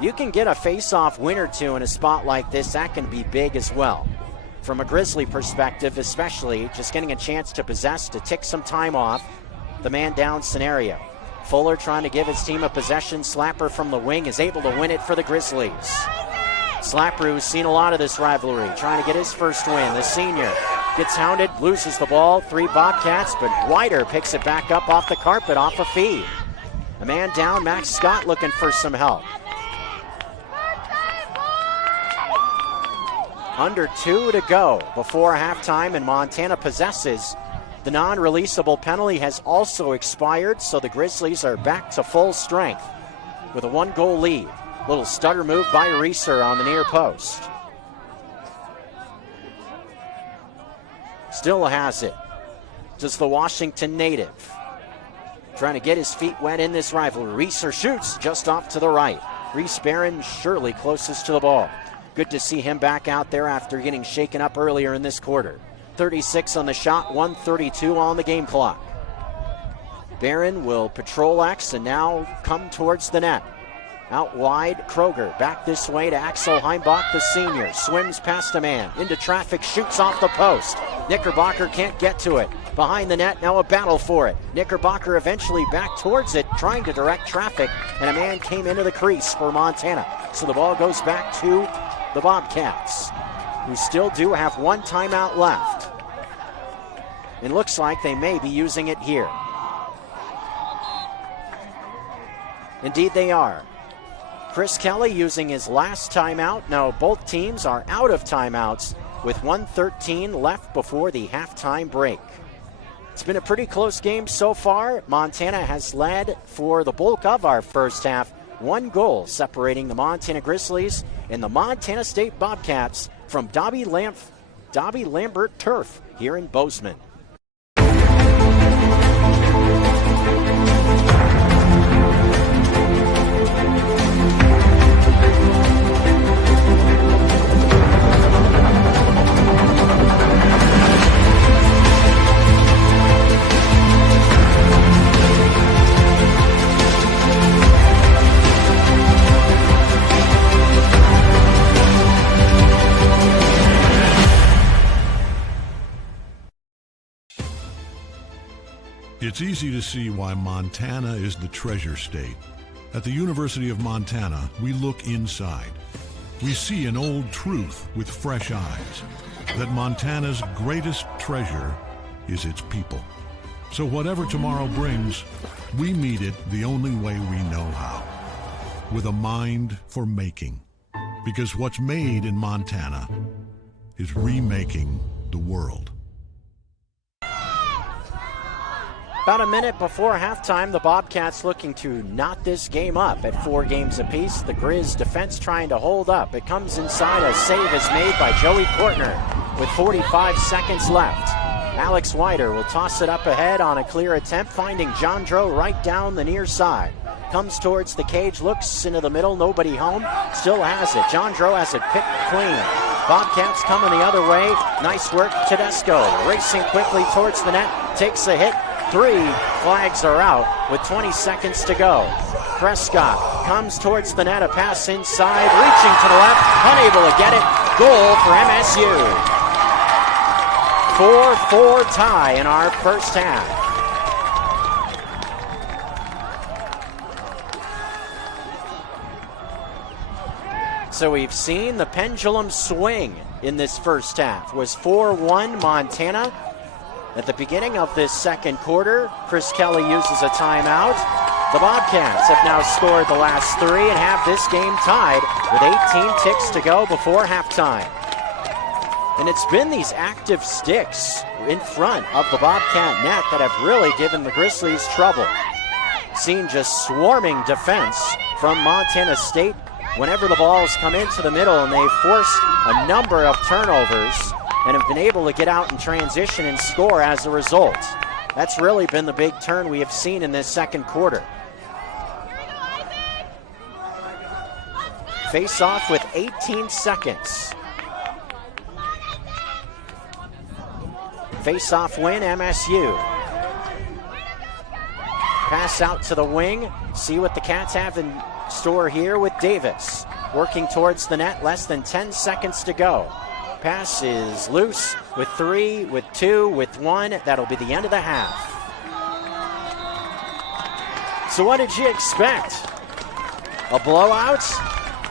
You can get a face-off win or two in a spot like this. That can be big as well. From a Grizzly perspective, especially, just getting a chance to possess, to tick some time off the man down scenario. Fuller trying to give his team a possession. Slapper from the wing is able to win it for the Grizzlies. Slapper, who's seen a lot of this rivalry, trying to get his first win. The senior gets hounded, loses the ball. 3 Bobcats, but Wider picks it back up off the carpet, off a feed. A man down, Max Scott looking for some help. Under 2 to go before halftime, and Montana possesses. The non-releasable penalty has also expired, so the Grizzlies are back to full strength with a 1-goal lead. Little stutter move by Reeser on the near post. Still has it. Just the Washington native. Trying to get his feet wet in this rivalry. Reeser shoots just off to the right. Reese Barron surely closest to the ball. Good to see him back out there after getting shaken up earlier in this quarter. 36 on the shot, 1:32 on the game clock. Barron will patrol X and now come towards the net. Out wide, Kroger back this way to Axel Heimbach, the senior. Swims past a man, into traffic, shoots off the post. Knickerbocker can't get to it. Behind the net, now a battle for it. Knickerbocker eventually back towards it, trying to direct traffic, and a man came into the crease for Montana. So the ball goes back to the Bobcats, who still do have 1 timeout left. It looks like they may be using it here. Indeed they are. Chris Kelly using his last timeout. Now both teams are out of timeouts with 1:13 left before the halftime break. It's been a pretty close game so far. Montana has led for the bulk of our first half. 1 goal separating the Montana Grizzlies and the Montana State Bobcats from Dobbie Lambert turf here in Bozeman. It's easy to see why Montana is the treasure state. At the University of Montana, we look inside. We see an old truth with fresh eyes, that Montana's greatest treasure is its people. So whatever tomorrow brings, we meet it the only way we know how, with a mind for making. Because what's made in Montana is remaking the world. About a minute before halftime, the Bobcats looking to knot this game up at 4 games apiece. The Grizz defense trying to hold up. It comes inside. A save is made by Joey Kortner with 45 seconds left. Alex Wider will toss it up ahead on a clear attempt, finding Jandro right down the near side. Comes towards the cage, looks into the middle, nobody home, still has it. Jandro has it picked clean. Bobcats coming the other way. Nice work, Tedesco racing quickly towards the net, takes a hit. 3 flags are out with 20 seconds to go. Prescott comes towards the net, a pass inside, reaching to the left, unable to get it. Goal for MSU. 4-4 tie in our first half. So we've seen the pendulum swing in this first half. It was 4-1 Montana. At the beginning of this second quarter, Chris Kelly uses a timeout. The Bobcats have now scored the last 3 and have this game tied with 18 ticks to go before halftime. And it's been these active sticks in front of the Bobcat net that have really given the Grizzlies trouble. Seen just swarming defense from Montana State whenever the balls come into the middle, and they've forced a number of turnovers and have been able to get out in transition and score as a result. That's really been the big turn we have seen in this second quarter. Face off with 18 seconds. Face off win, MSU. Pass out to the wing. See what the Cats have in store here with Davis. Working towards the net, less than 10 seconds to go. Pass is loose with 3, with 2, with 1. That'll be the end of the half. So what did you expect? A blowout?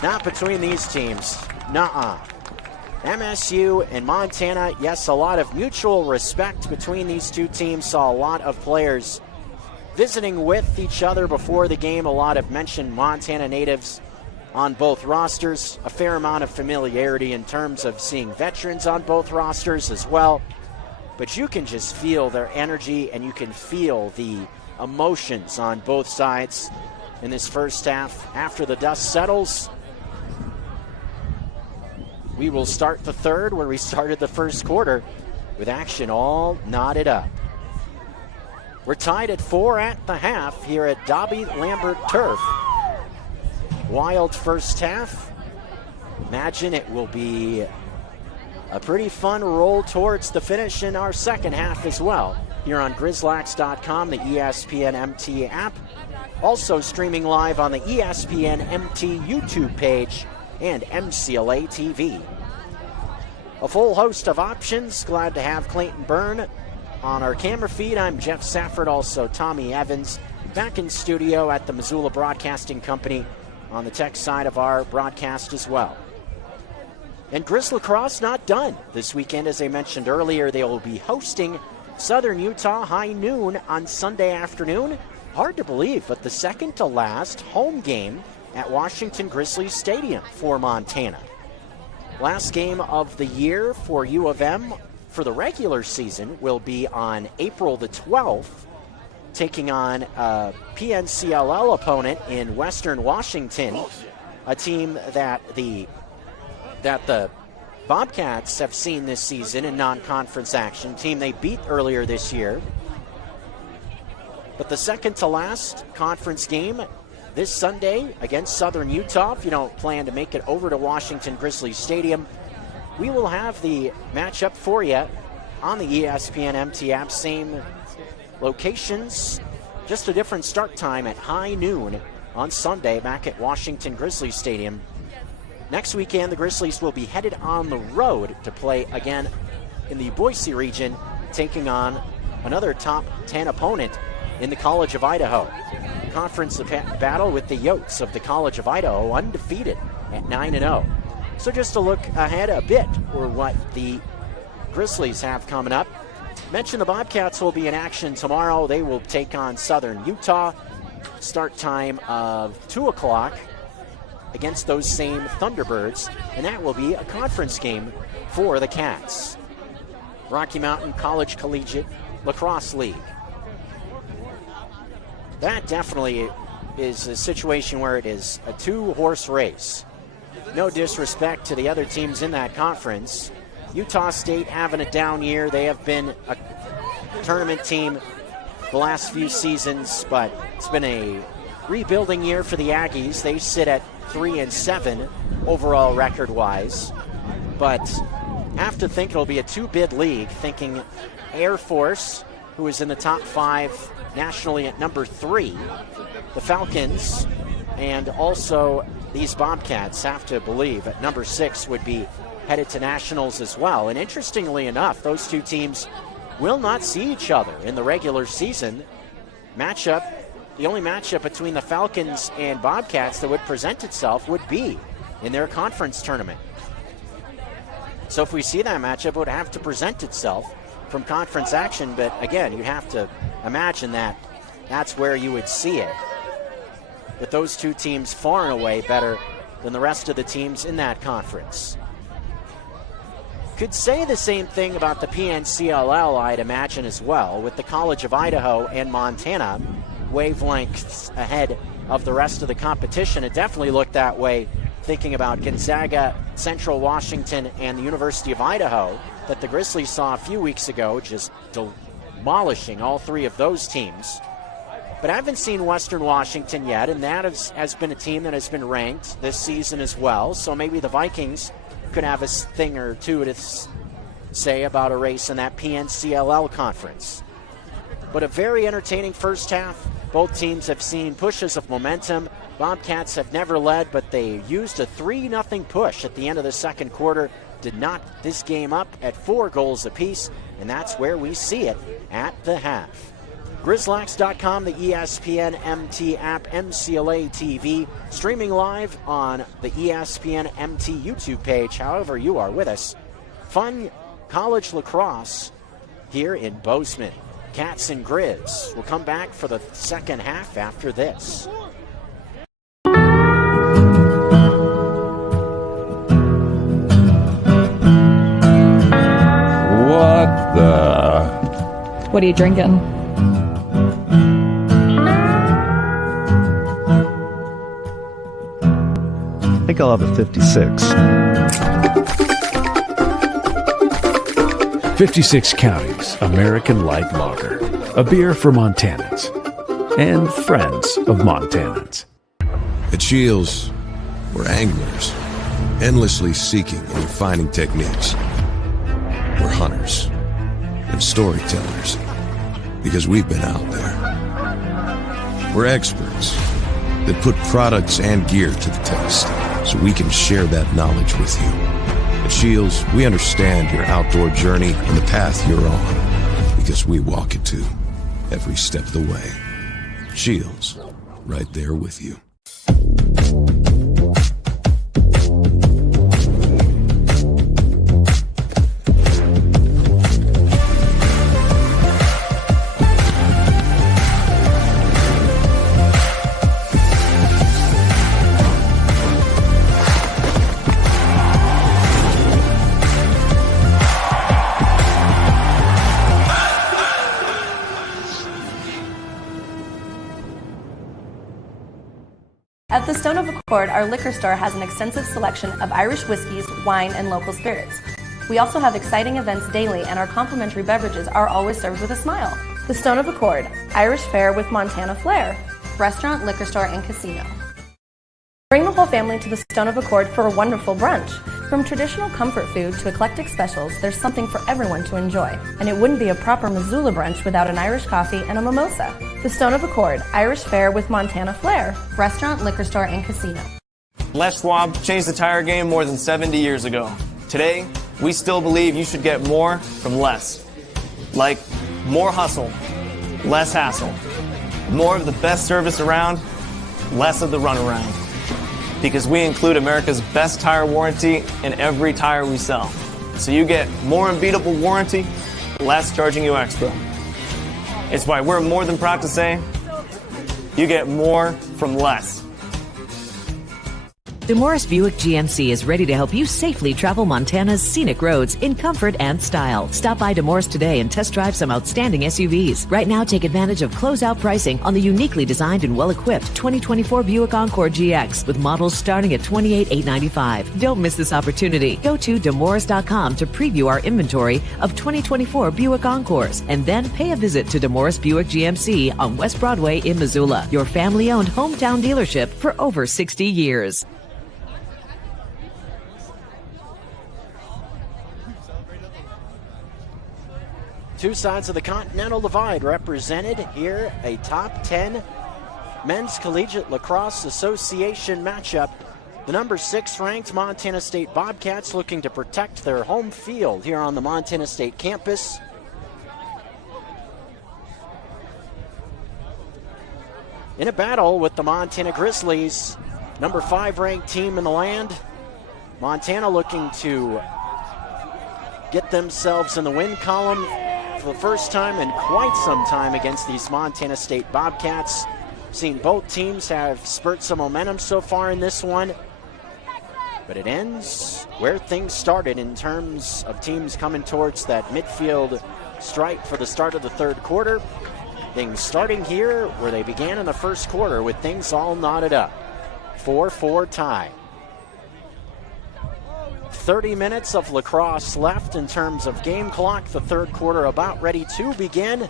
Not between these teams. Nuh-uh. MSU and Montana, yes, a lot of mutual respect between these two teams. Saw a lot of players visiting with each other before the game. A lot of mentioned Montana natives on both rosters. A fair amount of familiarity in terms of seeing veterans on both rosters as well. But you can just feel their energy, and you can feel the emotions on both sides in this first half. After the dust settles, we will start the third where we started the first quarter, with action all knotted up. We're tied at 4 at the half here at Dobbie Lambert Turf. Wild first half. Imagine it will be a pretty fun roll towards the finish in our second half as well. Here on GrizLax.com, the ESPN MT app. Also streaming live on the ESPN MT YouTube page and MCLA TV. A full host of options. Glad to have Clayton Byrne on our camera feed. I'm Jeff Safford, also Tommy Evans, back in studio at the Missoula Broadcasting Company on the tech side of our broadcast as well. And Griz Lacrosse not done this weekend. As I mentioned earlier, they will be hosting Southern Utah high noon on Sunday afternoon. Hard to believe, but the second to last home game at Washington Grizzlies Stadium for Montana. Last game of the year for U of M for the regular season will be on April the 12th, taking on a PNCLL opponent in Western Washington, a team that the Bobcats have seen this season in non-conference action, team they beat earlier this year. But the second to last conference game this Sunday against Southern Utah, if you don't plan to make it over to Washington Grizzlies Stadium, we will have the matchup for you on the ESPN MT app. Same locations, just a different start time at high noon on Sunday back at Washington Grizzlies Stadium. Next weekend, the Grizzlies will be headed on the road to play again in the Boise region, taking on another top 10 opponent in the College of Idaho. Conference battle with the Yotes of the College of Idaho, undefeated at 9-0. So just to look ahead a bit or what the Grizzlies have coming up. Mention the Bobcats will be in action tomorrow. They will take on Southern Utah. Start time of 2 o'clock against those same Thunderbirds, and that will be a conference game for the Cats. Rocky Mountain College Collegiate Lacrosse League. That definitely is a situation where it is a 2-horse race. No disrespect to the other teams in that conference, Utah State having a down year. They have been a tournament team the last few seasons, but it's been a rebuilding year for the Aggies. They sit at 3-7 overall record-wise, but have to think it'll be a two-bid league, thinking Air Force, who is in the top 5 nationally at number 3, the Falcons, and also these Bobcats, have to believe, at number 6 would be headed to nationals as well. And interestingly enough, those two teams will not see each other in the regular season. The only matchup between the Falcons and Bobcats that would present itself would be in their conference tournament. So if we see that matchup, it would have to present itself from conference action, but again, you have to imagine that that's where you would see it, with those two teams far and away better than the rest of the teams in that conference. Could say the same thing about the PNCLL, I'd imagine, as well, with the College of Idaho and Montana wavelengths ahead of the rest of the competition. It definitely looked that way thinking about Gonzaga, Central Washington, and the University of Idaho that the Grizzlies saw a few weeks ago, just demolishing all three of those teams. But I haven't seen Western Washington yet, and that has been a team that has been ranked this season as well. So maybe the Vikings could have a thing or two to say about a race in that PNCLL conference. But a very entertaining first half. Both teams have seen pushes of momentum. Bobcats have never led, but they used a 3-0 push at the end of the second quarter. Did knock this game up at 4 goals apiece, and that's where we see it at the half. Grizzlax.com, the ESPN MT app, MCLA TV, streaming live on the ESPN MT YouTube page, however you are with us. Fun college lacrosse here in Bozeman. Cats and Griz will come back for the second half after this. What are you drinking? I think I'll have a 56. 56 Counties American Light Lager, a beer for Montanans and friends of Montanans. At Shields, we're anglers, endlessly seeking and refining techniques. We're hunters and storytellers, because we've been out there. We're experts that put products and gear to the test, so we can share that knowledge with you. At Shields, we understand your outdoor journey and the path you're on, because we walk it too, every step of the way. Shields, right there with you. At the Stone of Accord, our liquor store has an extensive selection of Irish whiskeys, wine, and local spirits. We also have exciting events daily, and our complimentary beverages are always served with a smile. The Stone of Accord, Irish fare with Montana flair, restaurant, liquor store, and casino. Bring the whole family to the Stone of Accord for a wonderful brunch. From traditional comfort food to eclectic specials, there's something for everyone to enjoy. And it wouldn't be a proper Missoula brunch without an Irish coffee and a mimosa. The Stone of Accord, Irish fare with Montana flair, restaurant, liquor store, and casino. Les Schwab changed the tire game more than 70 years ago. Today, we still believe you should get more from less. Like more hustle, less hassle. More of the best service around, less of the runaround. Because we include America's best tire warranty in every tire we sell. So you get more unbeatable warranty, less charging you extra. It's why we're more than proud to say, you get more from less. DeMorris Buick GMC is ready to help you safely travel Montana's scenic roads in comfort and style. Stop by DeMorris today and test drive some outstanding SUVs. Right now, take advantage of closeout pricing on the uniquely designed and well-equipped 2024 Buick Encore GX with models starting at $28,895. Don't miss this opportunity. Go to DeMorris.com to preview our inventory of 2024 Buick Encores and then pay a visit to DeMorris Buick GMC on West Broadway in Missoula, your family-owned hometown dealership for over 60 years. Two sides of the Continental Divide represented here. A top 10 Men's Collegiate Lacrosse Association matchup. The number 6 ranked Montana State Bobcats looking to protect their home field here on the Montana State campus. In a battle with the Montana Grizzlies, number 5 ranked team in the land. Montana looking to get themselves in the win column for the first time in quite some time against these Montana State Bobcats. Seen both teams have spurts of momentum so far in this one, but it ends where things started in terms of teams coming towards that midfield stripe for the start of the third quarter. Things starting here where they began in the first quarter with things all knotted up. 4-4 tie. 30 minutes of lacrosse left in terms of game clock. The third quarter about ready to begin.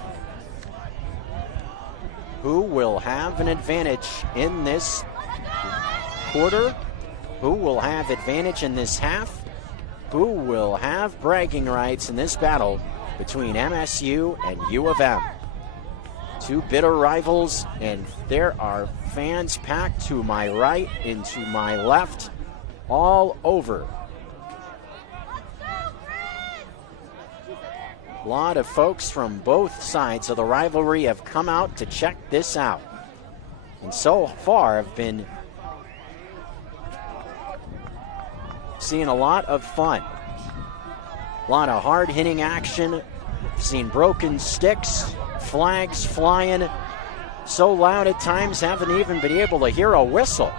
Who will have an advantage in this quarter? Who will have advantage in this half? Who will have bragging rights in this battle between MSU and U of M? Two bitter rivals, and there are fans packed to my right and to my left all over. A lot of folks from both sides of the rivalry have come out to check this out, and so far have been seeing a lot of fun. A lot of hard-hitting action. Seen broken sticks, flags flying so loud at times haven't even been able to hear a whistle.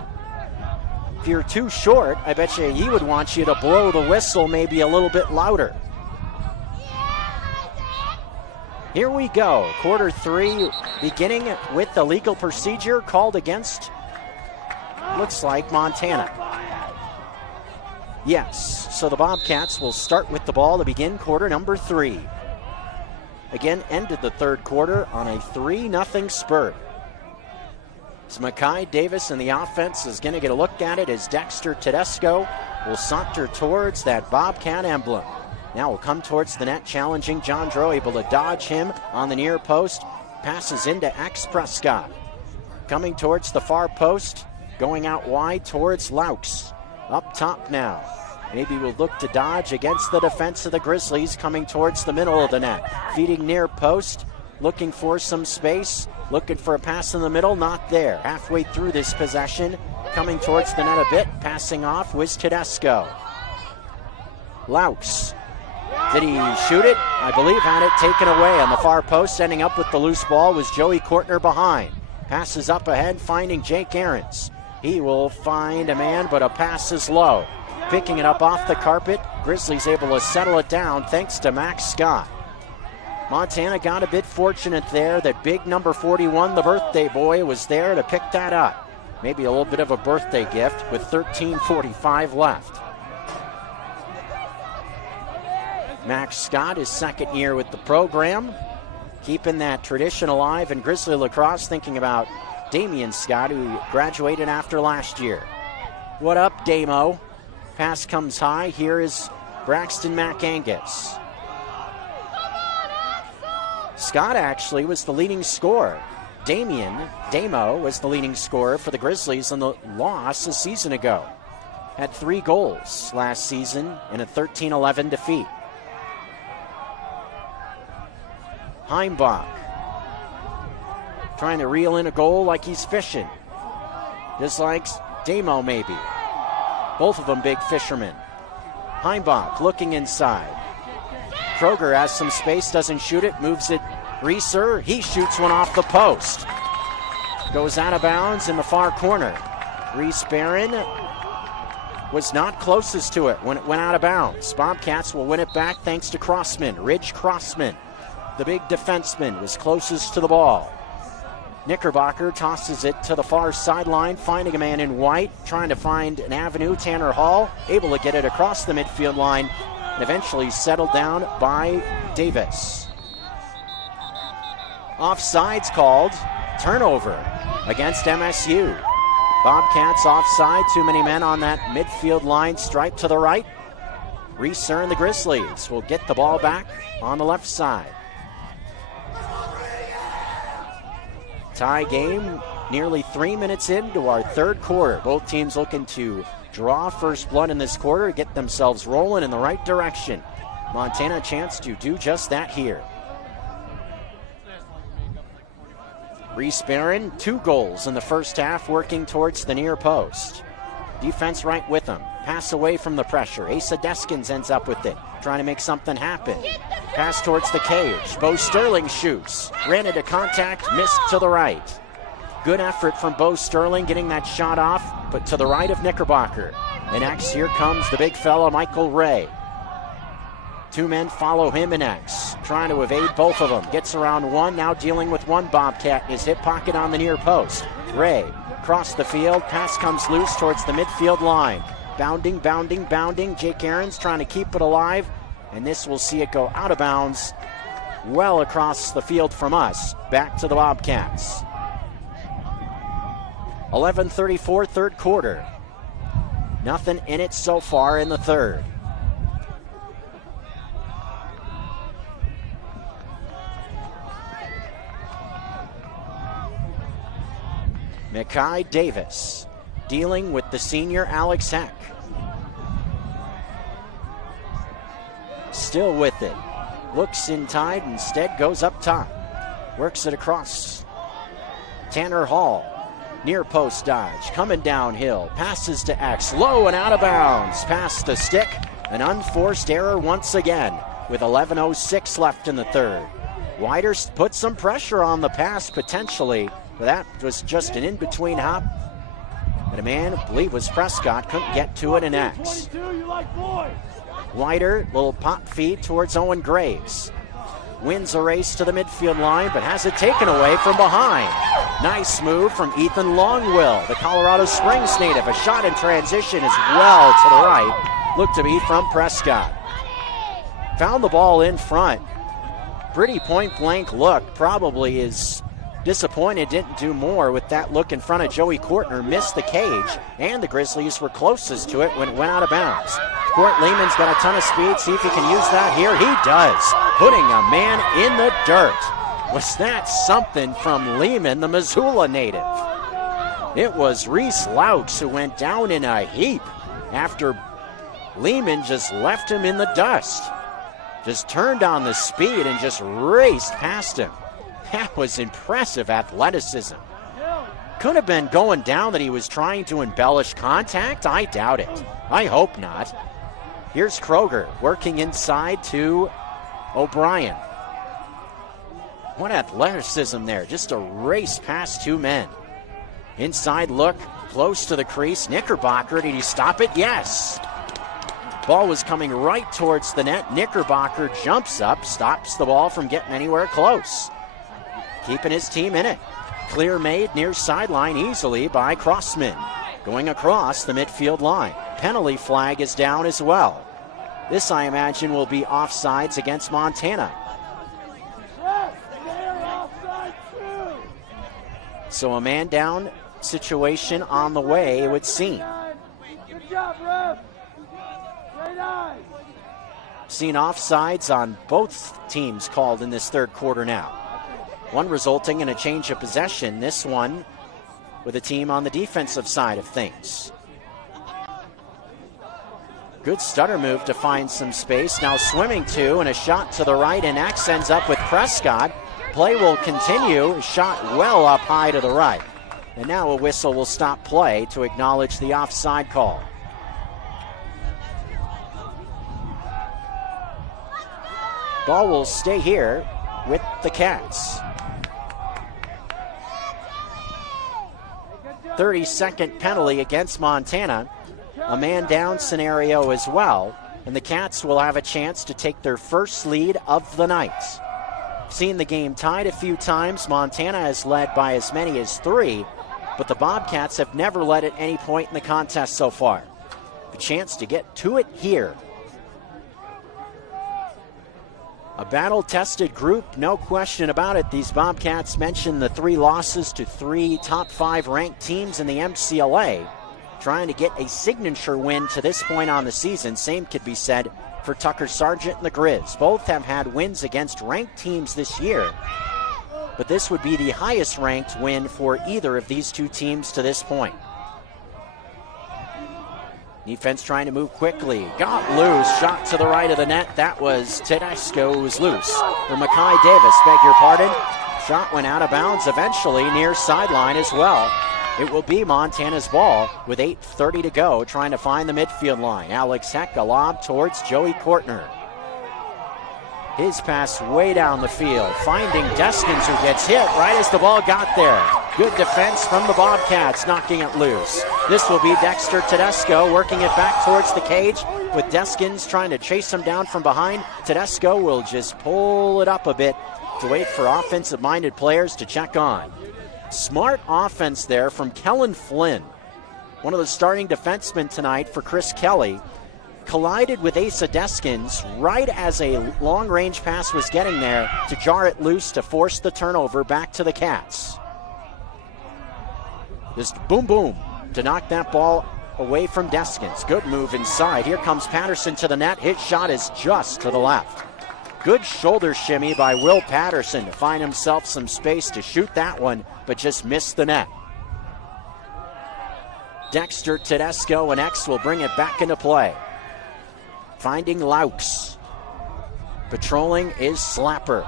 If you're too short, I bet you he would want you to blow the whistle maybe a little bit louder. Here we go, quarter 3, beginning with the legal procedure called against, looks like Montana. Yes, so the Bobcats will start with the ball to begin quarter number 3. Again, ended the third quarter on a 3-0 spurt. It's Makai Davis in the offense is going to get a look at it as Dexter Tedesco will saunter towards that Bobcat emblem. Now will come towards the net, challenging John Drow, able to dodge him on the near post. Passes into X Prescott. Coming towards the far post, going out wide towards Laux. Up top now. Maybe we'll look to dodge against the defense of the Grizzlies, coming towards the middle of the net. Feeding near post, looking for some space, looking for a pass in the middle, not there. Halfway through this possession, coming towards the net a bit, passing off was Tedesco. Laux. Did he shoot it? I believe had it taken away on the far post. Ending up with the loose ball was Joey Kortner behind. Passes up ahead, finding Jake Ahrens. He will find a man, but a pass is low. Picking it up off the carpet. Grizzlies able to settle it down thanks to Max Scott. Montana got a bit fortunate there that big number 41, the birthday boy, was there to pick that up. Maybe a little bit of a birthday gift with 13:45 left. Max Scott, his second year with the program, keeping that tradition alive in Grizzly lacrosse, thinking about Damian Scott, who graduated after last year. What up, Damo? Pass comes high. Here is Braxton McAngus. Scott actually was the leading scorer. Damo was the leading scorer for the Grizzlies in the loss a season ago. Had 3 goals last season in a 13-11 defeat. Heimbach trying to reel in a goal like he's fishing. Just like Damo maybe. Both of them big fishermen. Heimbach looking inside. Kroger has some space, doesn't shoot it, moves it. Reeser, he shoots one off the post. Goes out of bounds in the far corner. Reese Barron was not closest to it when it went out of bounds. Bobcats will win it back thanks to Crossman. Ridge Crossman, the big defenseman, was closest to the ball. Knickerbocker tosses it to the far sideline, finding a man in white, trying to find an avenue. Tanner Hall able to get it across the midfield line and eventually settled down by Davis. Offsides called. Turnover against MSU. Bobcats offside. Too many men on that midfield line stripe to the right. Reese and the Grizzlies will get the ball back on the left side. Tie game nearly 3 minutes into our third quarter. Both teams looking to draw first blood in this quarter, get themselves rolling in the right direction. Montana a chance to do just that here. Reese Barron, 2 goals in the first half, working towards the near post. Defense right with him. Pass away from the pressure. Asa Deskins ends up with it, trying to make something happen. Pass towards the cage. Bo Sterling shoots. Ran into contact, missed to the right. Good effort from Bo Sterling getting that shot off, but to the right of Knickerbocker. And next, here comes the big fella, Michael Ray. 2 men follow him in X, trying to evade both of them. Gets around one, now dealing with one Bobcat in his hip pocket on the near post. Ray, across the field, pass comes loose towards the midfield line. Bounding, bounding, bounding. Jake Aarons trying to keep it alive, and this will see it go out of bounds well across the field from us, back to the Bobcats. 11:34, third quarter. Nothing in it so far in the third. Mackay Davis dealing with the senior Alex Heck. Still with it. Looks in tide, instead goes up top. Works it across. Tanner Hall. Near post dodge. Coming downhill. Passes to X. Low and out of bounds. Past the stick. An unforced error once again with 11:06 left in the third. Wider put some pressure on the pass potentially. But that was just an in-between hop. And a man, I believe was Prescott, couldn't get to it in X. Wider, little pop feed towards Owen Graves. Wins a race to the midfield line, but has it taken away from behind. Nice move from Ethan Longwill, the Colorado Springs native. A shot in transition as well to the right. Looked to be from Prescott. Found the ball in front. Pretty point-blank look. Probably is disappointed didn't do more with that look in front of Joey Courtner. Missed the cage, and the Grizzlies were closest to it when it went out of bounds. Court Lehman's got a ton of speed. See if he can use that here. He does, putting a man in the dirt. Was that something from Lehman, the Missoula native? It was Reese Laux who went down in a heap after Lehman just left him in the dust. Just turned on the speed and just raced past him. That was impressive athleticism. Could have been going down that he was trying to embellish contact. I doubt it. I hope not. Here's Kroger working inside to O'Brien. What athleticism there. Just a race past 2 men. Inside look, close to the crease. Knickerbocker, did he stop it? Yes. Ball was coming right towards the net. Knickerbocker jumps up, stops the ball from getting anywhere close. Keeping his team in it. Clear made near sideline easily by Crossman. Going across the midfield line. Penalty flag is down as well. This, I imagine, will be offsides against Montana. So a man down situation on the way, it would seem. Good job, ref. Straight eyes. Seen offsides on both teams called in this third quarter now. One resulting in a change of possession, this one with a team on the defensive side of things. Good stutter move to find some space. Now swimming to, and a shot to the right, and X ends up with Prescott. Play will continue. Shot well up high to the right. And now a whistle will stop play to acknowledge the offside call. Ball will stay here with the Cats. 30-second penalty against Montana. a man down scenario as well, and the Cats will have a chance to take their first lead of the night. Seen the game tied a few times. Montana has led by as many as 3, but the Bobcats have never led at any point in the contest so far. A chance to get to it here. A battle-tested group, no question about it. These Bobcats mentioned the 3 losses to 3 top 5 ranked teams in the MCLA, trying to get a signature win to this point on the season. Same could be said for Tucker Sargent and the Griz. Both have had wins against ranked teams this year, but this would be the highest ranked win for either of these 2 teams to this point. Defense trying to move quickly. Got loose. Shot to the right of the net. That was Tedesco's loose. Or Mackay Davis, beg your pardon. Shot went out of bounds eventually near sideline as well. It will be Montana's ball with 8:30 to go, trying to find the midfield line. Alex Heck, a lob towards Joey Kortner. His pass way down the field, finding Deskins, who gets hit right as the ball got there. Good defense from the Bobcats, knocking it loose. This will be Dexter Tedesco working it back towards the cage, with Deskins trying to chase him down from behind. Tedesco will just pull it up a bit to wait for offensive-minded players to check on. Smart offense there from Kellen Flynn, one of the starting defensemen tonight for Chris Kelly. Collided with Asa Deskins right as a long-range pass was getting there to jar it loose to force the turnover back to the Cats. Just boom, boom to knock that ball away from Deskins. Good move inside. Here comes Patterson to the net. His shot is just to the left. Good shoulder shimmy by Will Patterson to find himself some space to shoot that one, but just missed the net. Dexter Tedesco and X will bring it back into play. Finding Laux. Patrolling is Slapper.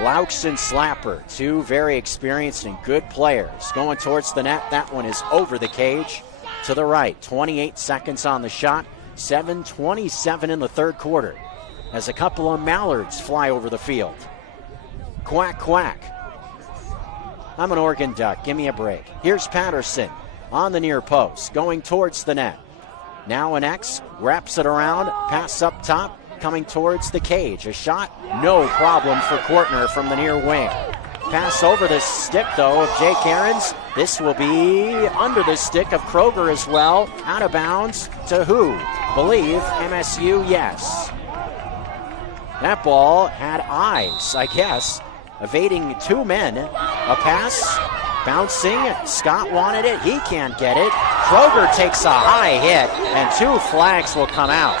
Laux and Slapper, 2 very experienced and good players. Going towards the net. That one is over the cage to the right. 28 seconds on the shot. 7:27 in the third quarter, as a couple of mallards fly over the field. Quack, quack. I'm an Oregon Duck. Give me a break. Here's Patterson on the near post, going towards the net. Now an X wraps it around, pass up top, coming towards the cage. A shot, no problem for Kortner from the near wing. Pass over the stick, though, of Jake Aarons. This will be under the stick of Kroger as well. Out of bounds to who? Believe MSU, yes. That ball had eyes, I guess, evading 2 men. A pass, bouncing. Scott wanted it. He can't get it. Kroger takes a high hit, and 2 flags will come out.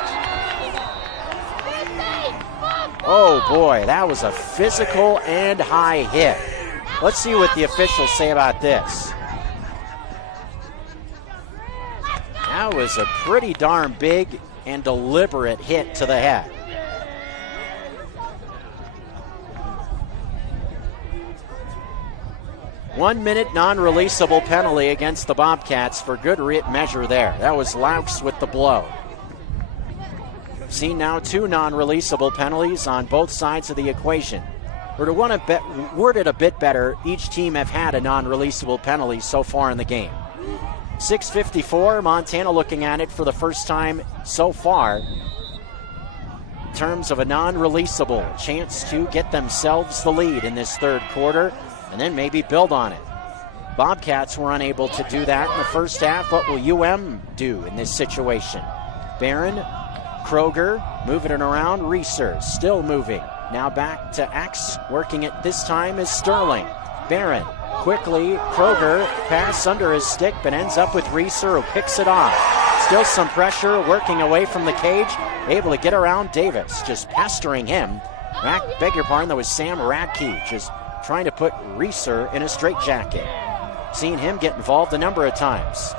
Oh, boy, that was a physical and high hit. Let's see what the officials say about this. That was a pretty darn big and deliberate hit to the head. One-minute non-releasable penalty against the Bobcats for good measure there. That was Laux with the blow. Seen now 2 non-releasable penalties on both sides of the equation. Or to word it a bit better, each team have had a non-releasable penalty so far in the game. 6:54, Montana looking at it for the first time so far in terms of a non-releasable. Chance to get themselves the lead in this third quarter, and then maybe build on it. Bobcats were unable to do that in the first half. What will UM do in this situation? Barron, Kroger, moving it around. Reeser still moving. Now back to X, working it this time is Sterling. Barron, quickly, Kroger, pass under his stick, but ends up with Reeser, who picks it off. Still some pressure, working away from the cage, able to get around Davis, just pestering him. Beg your pardon, that was Sam Radke, just trying to put Reeser in a straitjacket. Seen him get involved a number of times.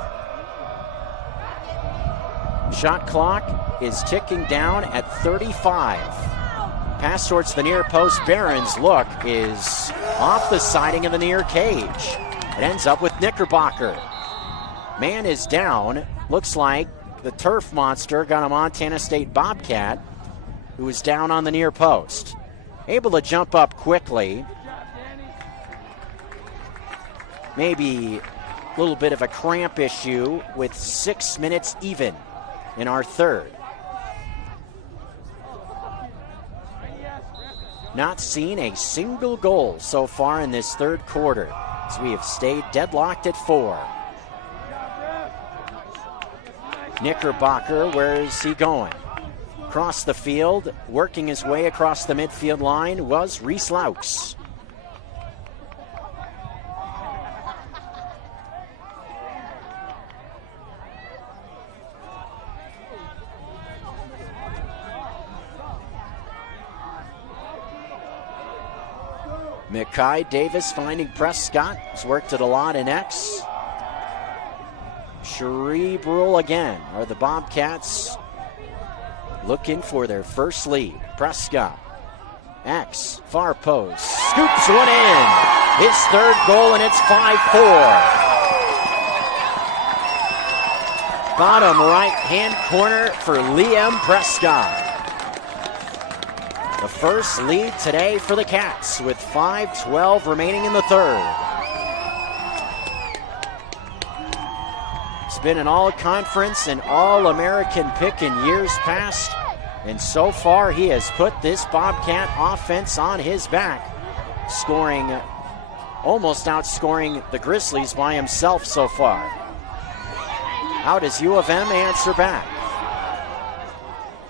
Shot clock is ticking down at 35. Pass towards the near post. Barron's look is off the siding of the near cage. It ends up with Knickerbocker. Man is down. Looks like the turf monster got a Montana State Bobcat who was down on the near post. Able to jump up quickly. Maybe little bit of a cramp issue with 6 minutes even in our third. Not seen a single goal so far in this third quarter, as we have stayed deadlocked at 4. Knickerbocker, where is he going? Across the field, working his way across the midfield line was Griz Lacrosse. Mackay Davis finding Prescott. He's worked it a lot in X. Cerebral again. Are the Bobcats looking for their first lead? Prescott. X. Far post. Scoops one in. His third goal, and it's 5-4. Bottom right-hand corner for Liam Prescott. The first lead today for the Cats with 5:12 remaining in the third. It's been an all-conference and all-American pick in years past, and so far he has put this Bobcat offense on his back, almost outscoring the Grizzlies by himself so far. How does U of M answer back?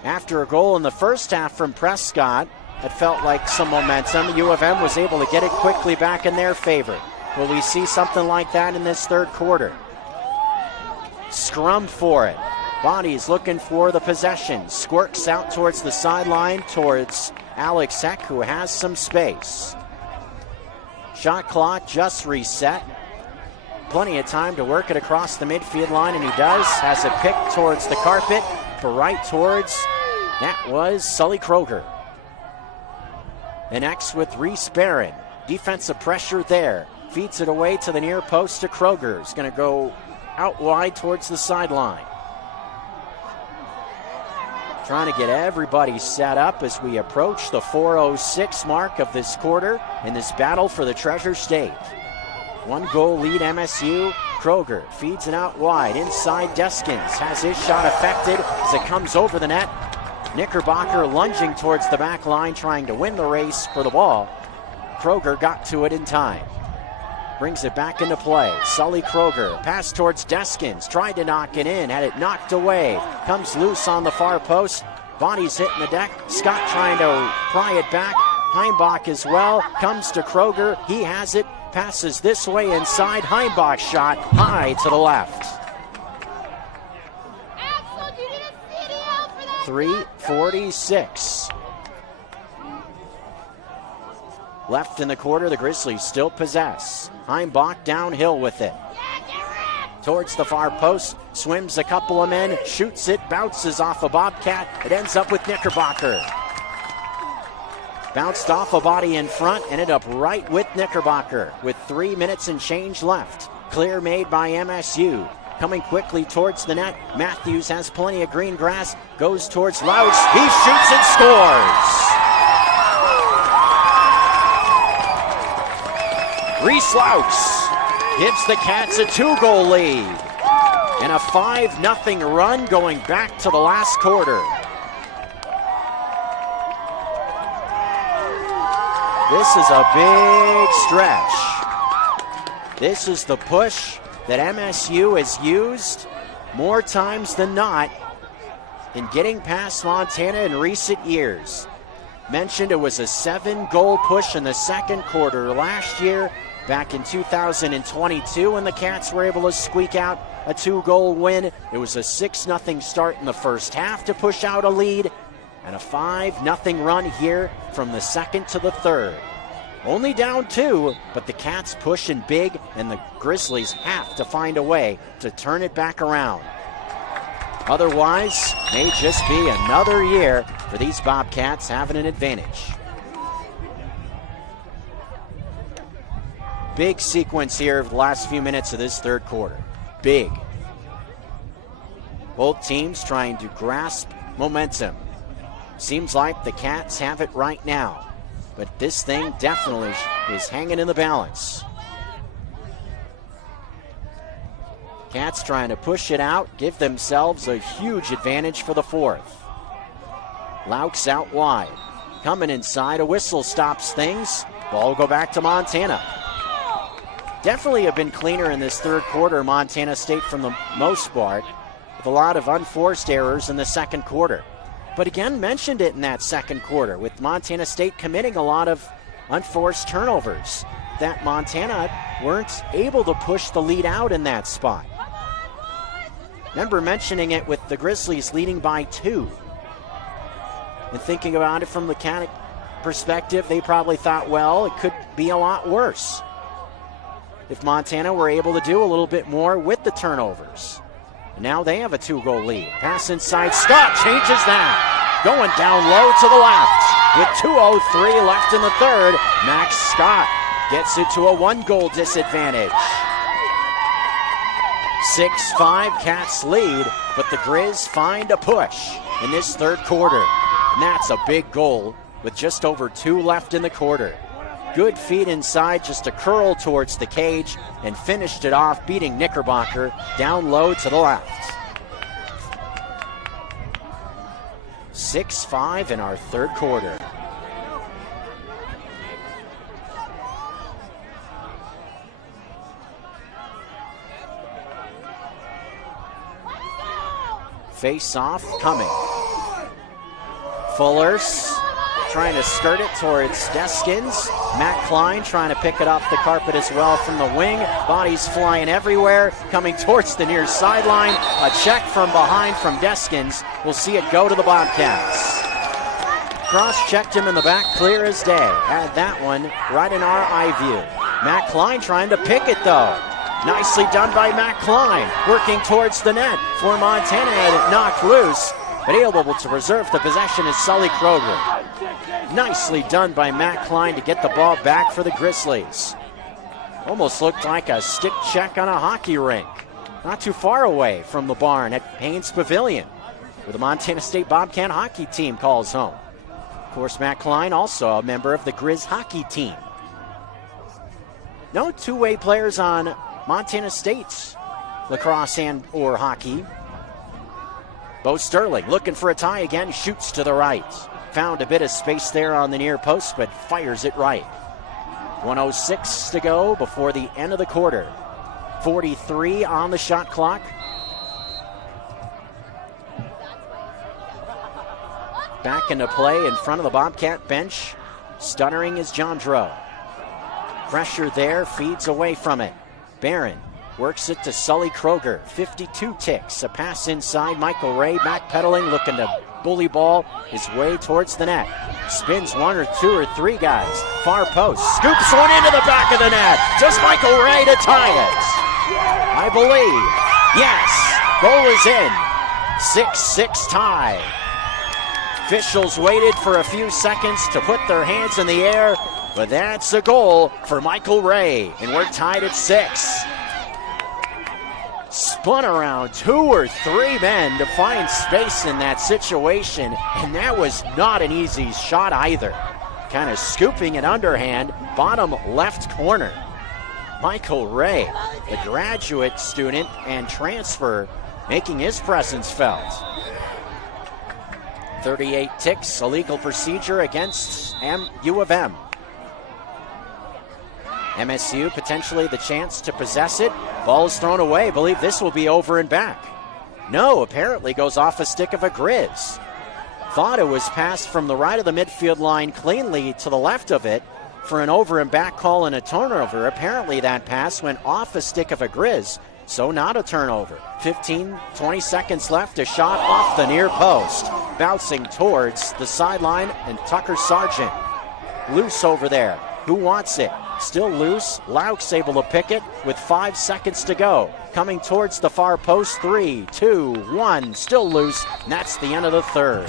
After a goal in the first half from Prescott, it felt like some momentum. U of M was able to get it quickly back in their favor. Will we see something like that in this third quarter? Scrum for it. Bonnie's looking for the possession. Squirks out towards the sideline towards Alex Heck, who has some space. Shot clock just reset. Plenty of time to work it across the midfield line, and he does. Has it picked towards the carpet, but right towards, that was Sully Kroger. And X with Reese Barron. Defensive pressure there. Feeds it away to the near post to Kroger. He's going to go out wide towards the sideline. Trying to get everybody set up as we approach the 4:06 mark of this quarter in this battle for the Treasure State. 1-goal lead MSU. Kroger feeds it out wide. Inside Deskins has his shot affected as it comes over the net. Knickerbocker lunging towards the back line, trying to win the race for the ball. Kroger got to it in time. Brings it back into play. Sully Kroger. Pass towards Deskins. Tried to knock it in. Had it knocked away. Comes loose on the far post. Body's hitting the deck. Scott trying to pry it back. Heimbach as well. Comes to Kroger. He has it. Passes this way inside. Heimbach shot high to the left. 3:46 left in the quarter. The Grizzlies still possess. Heimbach downhill with it. Towards the far post. Swims a couple of men. Shoots it. Bounces off a Bobcat. It ends up with Knickerbocker. Bounced off a body in front. Ended up right with Knickerbocker with 3 minutes and change left. Clear made by MSU. Coming quickly towards the net. Matthews has plenty of green grass. Goes towards Louch. He shoots and scores. Griz Lacrosse gives the Cats a 2-goal lead. And a 5-0 run going back to the last quarter. This is a big stretch. This is the push that MSU has used more times than not in getting past Montana in recent years. Mentioned it was a 7-goal push in the second quarter last year, back in 2022, when the Cats were able to squeak out a 2-goal win. It was a 6-0 start in the first half to push out a lead, and a 5-0 run here from the second to the third. Only down 2, but the Cats pushing big, and the Grizzlies have to find a way to turn it back around. Otherwise, may just be another year for these Bobcats having an advantage. Big sequence here of the last few minutes of this third quarter. Big. Both teams trying to grasp momentum. Seems like the Cats have it right now. But this thing definitely is hanging in the balance. Cats trying to push it out, give themselves a huge advantage for the fourth. Laux out wide. Coming inside, a whistle stops things. Ball will go back to Montana. Definitely have been cleaner in this third quarter, Montana State, from the most part, with a lot of unforced errors in the second quarter. But again, mentioned it in that second quarter, with Montana State committing a lot of unforced turnovers, that Montana weren't able to push the lead out in that spot. Remember mentioning it with the Grizzlies leading by 2. And thinking about it from the Cat perspective, they probably thought, well, it could be a lot worse if Montana were able to do a little bit more with the turnovers. And now they have a 2-goal lead. Pass inside, Scott changes that. Going down low to the left. With 2:03 left in the third, Max Scott gets it to a 1-goal disadvantage. 6-5 Cats lead, but the Grizz find a push in this third quarter. And that's a big goal with just over 2 left in the quarter. Good feed inside, just a curl towards the cage, and finished it off, beating Knickerbocker down low to the left. 6-5 in our third quarter. Face off coming. Fullers trying to skirt it towards Deskins. Matt Klein trying to pick it off the carpet as well from the wing. Bodies flying everywhere, coming towards the near sideline. A check from behind from Deskins. We'll see it go to the Bobcats. Cross-checked him in the back, clear as day. Had that one right in our eye view. Matt Klein trying to pick it though. Nicely done by Matt Klein, working towards the net for Montana. Had it knocked loose, but able to preserve the possession is Sully Kroger. Nicely done by Matt Klein to get the ball back for the Grizzlies. Almost looked like a stick check on a hockey rink. Not too far away from the barn at Haynes Pavilion, where the Montana State Bobcat hockey team calls home. Of course, Matt Klein also a member of the Griz hockey team. No two-way players on Montana State's lacrosse and or hockey. Bo Sterling looking for a tie again, shoots to the right. Found a bit of space there on the near post, but fires it right. 1:06 to go before the end of the quarter. 43 on the shot clock. Back into play in front of the Bobcat bench. Stuttering is Jandro. Pressure there, feeds away from it. Barron works it to Sully Kroger. 52 ticks. A pass inside. Michael Ray backpedaling, looking to bully ball his way towards the net. Spins one or two or three guys. Far post. Scoops one into the back of the net. Does Michael Ray to tie it? I believe. Yes. Goal is in. 6-6 tie. Officials waited for a few seconds to put their hands in the air, but that's a goal for Michael Ray, and we're tied at 6. Spun around 2 or 3 men to find space in that situation, and that was not an easy shot either. Kind of scooping it underhand, bottom left corner. Michael Ray, the graduate student and transfer, making his presence felt. 38 ticks, a legal procedure against U of M. MSU potentially the chance to possess it. Ball is thrown away. Believe this will be over and back. No, apparently goes off a stick of a Griz. Thought it was passed from the right of the midfield line cleanly to the left of it for an over and back call and a turnover. Apparently that pass went off a stick of a Griz, so not a turnover. 15-20 seconds left. A shot off the near post, bouncing towards the sideline, and Tucker Sargent loose over there. Who wants it? Still loose. Laux able to pick it with 5 seconds to go. Coming towards the far post. 3, 2, 1. Still loose. And that's the end of the third.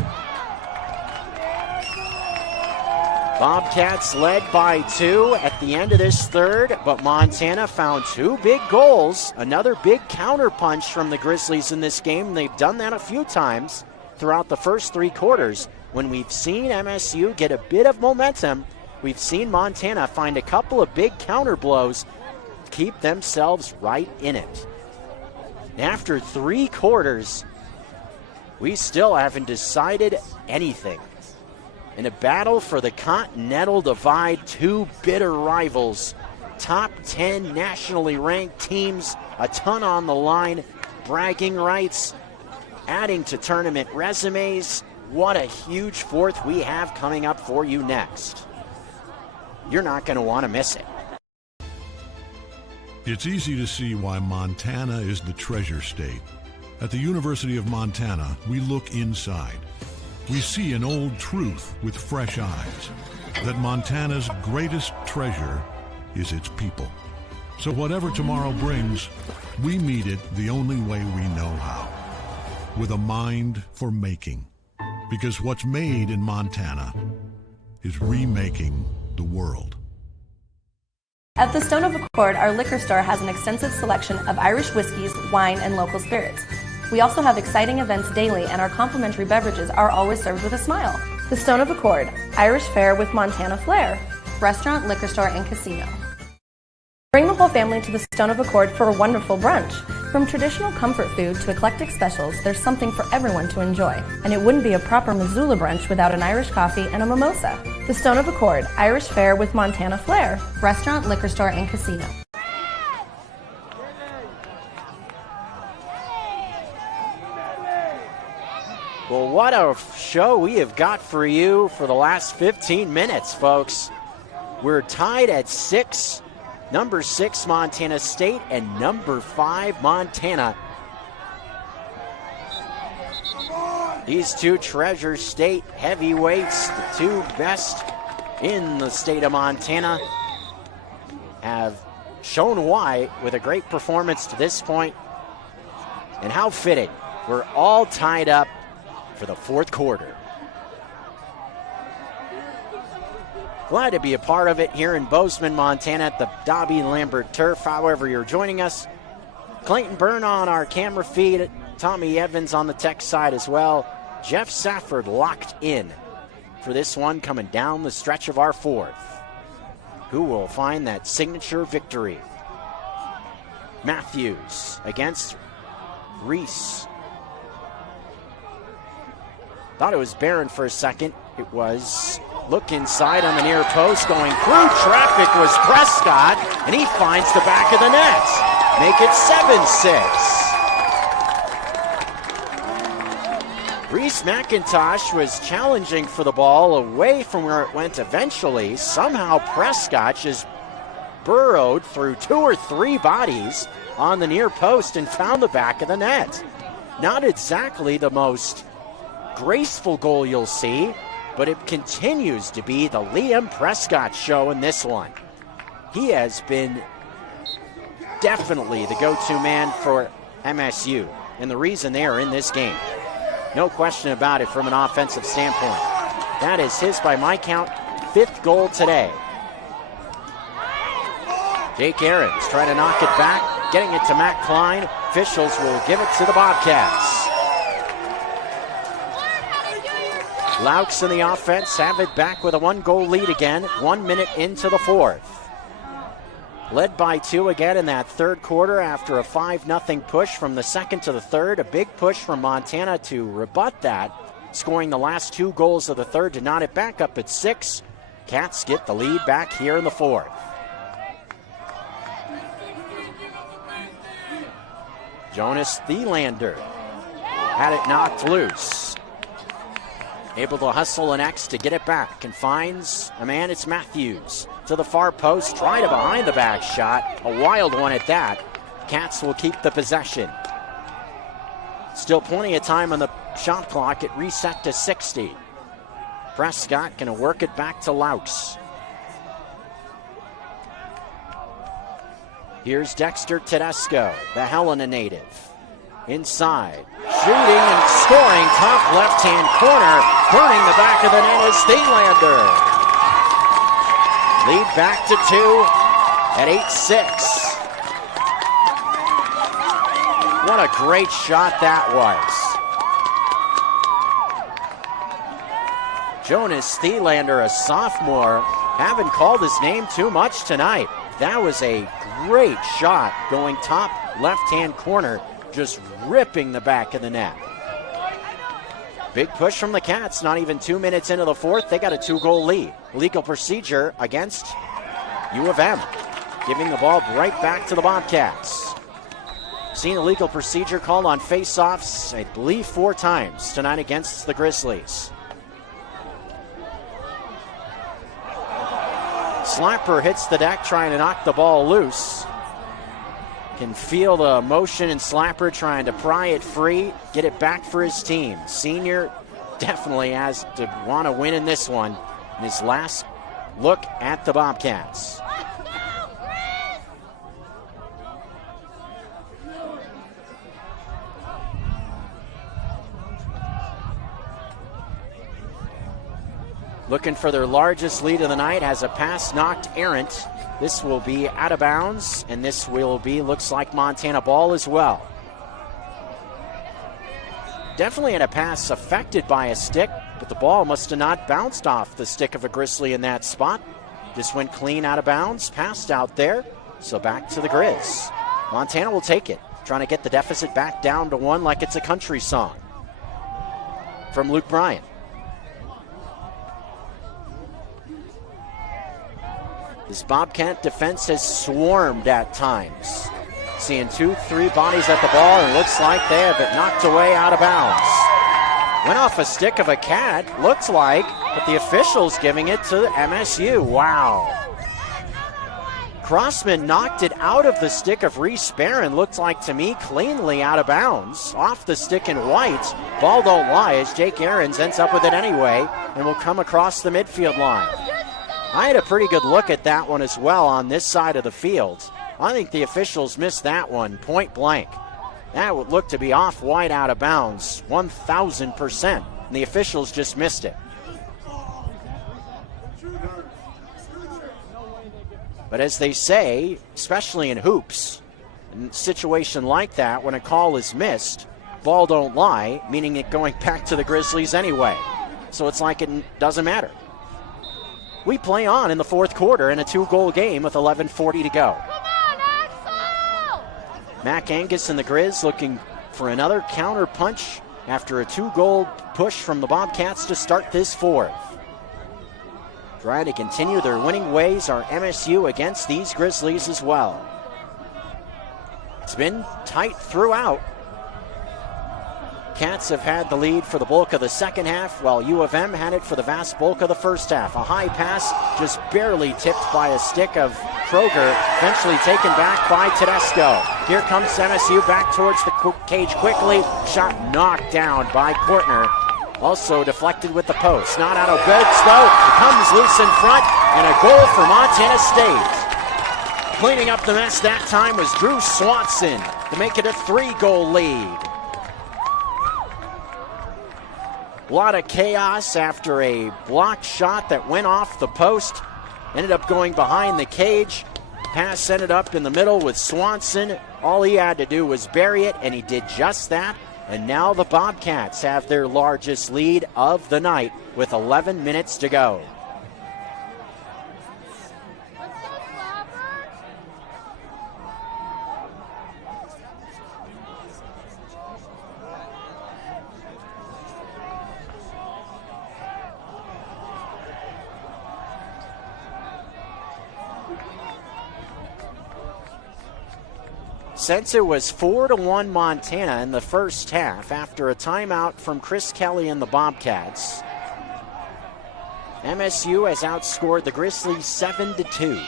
Bobcats led by 2 at the end of this third, but Montana found 2 big goals. Another big counterpunch from the Grizzlies in this game. They've done that a few times throughout the first 3 quarters. When we've seen MSU get a bit of momentum, we've seen Montana find a couple of big counter blows, keep themselves right in it. After 3 quarters, we still haven't decided anything. In a battle for the Continental Divide, 2 bitter rivals, top 10 nationally ranked teams, a ton on the line, bragging rights, adding to tournament resumes. What a huge 4th we have coming up for you next. You're not going to want to miss it. It's easy to see why Montana is the treasure state. At the University of Montana, we look inside. We see an old truth with fresh eyes, that Montana's greatest treasure is its people. So whatever tomorrow brings, we meet it the only way we know how, with a mind for making. Because what's made in Montana is remaking the world. At the Stone of Accord, our liquor store has an extensive selection of Irish whiskeys, wine, and local spirits. We also have exciting events daily, and our complimentary beverages are always served with a smile. The Stone of Accord, Irish fare with Montana flair, restaurant, liquor store, and casino. Bring the whole family to the Stone of Accord for a wonderful brunch. From traditional comfort food to eclectic specials, there's something for everyone to enjoy. And it wouldn't be a proper Missoula brunch without an Irish coffee and a mimosa. The Stone of Accord, Irish fare with Montana flair, restaurant, liquor store, and casino. Well, what a show we have got for you for the last 15 minutes, folks. We're tied at 6. Number 6, Montana State, and number 5, Montana. These 2 Treasure State heavyweights, the 2 best in the state of Montana, have shown why with a great performance to this point. And how fitting. We're all tied up for the 4th quarter. Glad to be a part of it here in Bozeman, Montana at the Dobbie Lambert turf. However you're joining us, Clayton Byrne on our camera feed, Tommy Evans on the tech side as well. Jeff Safford locked in for this one coming down the stretch of our 4th. Who will find that signature victory? Matthews against Reese. Thought it was Barron for a second. It was look inside on the near post, going through traffic was Prescott, and he finds the back of the net. Make it 7-6. Reese McIntosh was challenging for the ball away from where it went eventually. Somehow Prescott just burrowed through 2 or 3 bodies on the near post and found the back of the net. Not exactly the most graceful goal you'll see, but it continues to be the Liam Prescott show in this one. He has been definitely the go-to man for MSU, and the reason they are in this game. No question about it from an offensive standpoint. That is his, by my count, 5th goal today. Jake Aarons trying to knock it back, getting it to Matt Klein. Officials will give it to the Bobcats. Laux in the offense have it back with a 1-goal lead again, 1 minute into the 4th. Led by 2 again in that 3rd quarter after a 5-0 push from the 2nd to the 3rd. A big push from Montana to rebut that, scoring the last 2 goals of the 3rd to knot it back up at 6. Cats get the lead back here in the 4th. Jonas Thielander had it knocked loose. Able to hustle an X to get it back and finds a man. It's Matthews to the far post. Tried a behind the back shot. A wild one at that. Cats will keep the possession. Still plenty of time on the shot clock. It reset to 60. Prescott going to work it back to Laux. Here's Dexter Tedesco, the Helena native. Inside, shooting and scoring, top left-hand corner. Burning the back of the net is Thielander. Lead back to 2 at 8-6. What a great shot that was. Jonas Thielander, a sophomore, haven't called his name too much tonight. That was a great shot going top left-hand corner. just ripping the back of the net. Big push from the Cats, not even 2 minutes into the fourth. They got a 2-goal lead. Legal procedure against U of M, giving the ball right back to the Bobcats. Seen a legal procedure called on face-offs, I believe 4 times tonight against the Grizzlies. Slapper hits the deck trying to knock the ball loose. Can feel the motion in Slapper trying to pry it free, get it back for his team. Senior definitely has to want to win in this one in his last look at the Bobcats. Looking for their largest lead of the night, has a pass knocked errant. This will be out of bounds, and this will be, looks like Montana ball as well. Definitely had a pass affected by a stick, but the ball must have not bounced off the stick of a Grizzly in that spot. Just went clean out of bounds, passed out there, so back to the Griz. Montana will take it, trying to get the deficit back down to 1 like it's a country song. From Luke Bryan. This Bobcat defense has swarmed at times. Seeing 2-3 bodies at the ball, and looks like they have it knocked away out of bounds. Went off a stick of a Cat, looks like, but the officials giving it to MSU. Wow. Crossman knocked it out of the stick of Reese Barron, looked like to me cleanly out of bounds. Off the stick in white. Ball don't lie as Jake Ahrens ends up with it anyway and will come across the midfield line. I had a pretty good look at that one as well on this side of the field. I think the officials missed that one point blank. That would look to be off wide out of bounds, 1,000%. And the officials just missed it. But as they say, especially in hoops, in a situation like that, when a call is missed, ball don't lie, meaning it going back to the Grizzlies anyway. So it's like it doesn't matter. We play on in the fourth quarter in a 2-goal game with 11:40 to go. Mac Angus and the Griz looking for another counter punch after a 2-goal push from the Bobcats to start this fourth. Trying to continue their winning ways are MSU against these Grizzlies as well. It's been tight throughout. Cats have had the lead for the bulk of the second half, while U of M had it for the vast bulk of the first half. A high pass just barely tipped by a stick of Kroger, eventually taken back by Tedesco. Here comes MSU back towards the cage quickly. Shot knocked down by Kortner. Also deflected with the post. Not out of goods though. It comes loose in front, and a goal for Montana State. Cleaning up the mess that time was Drew Swanson to make it a 3-goal lead. A lot of chaos after a blocked shot that went off the post. Ended up going behind the cage. Pass ended up in the middle with Swanson. All he had to do was bury it, and he did just that. And now the Bobcats have their largest lead of the night with 11 minutes to go. Since it was 4-1 Montana in the first half after a timeout from Chris Kelly and the Bobcats, MSU has outscored the Grizzlies 7-2.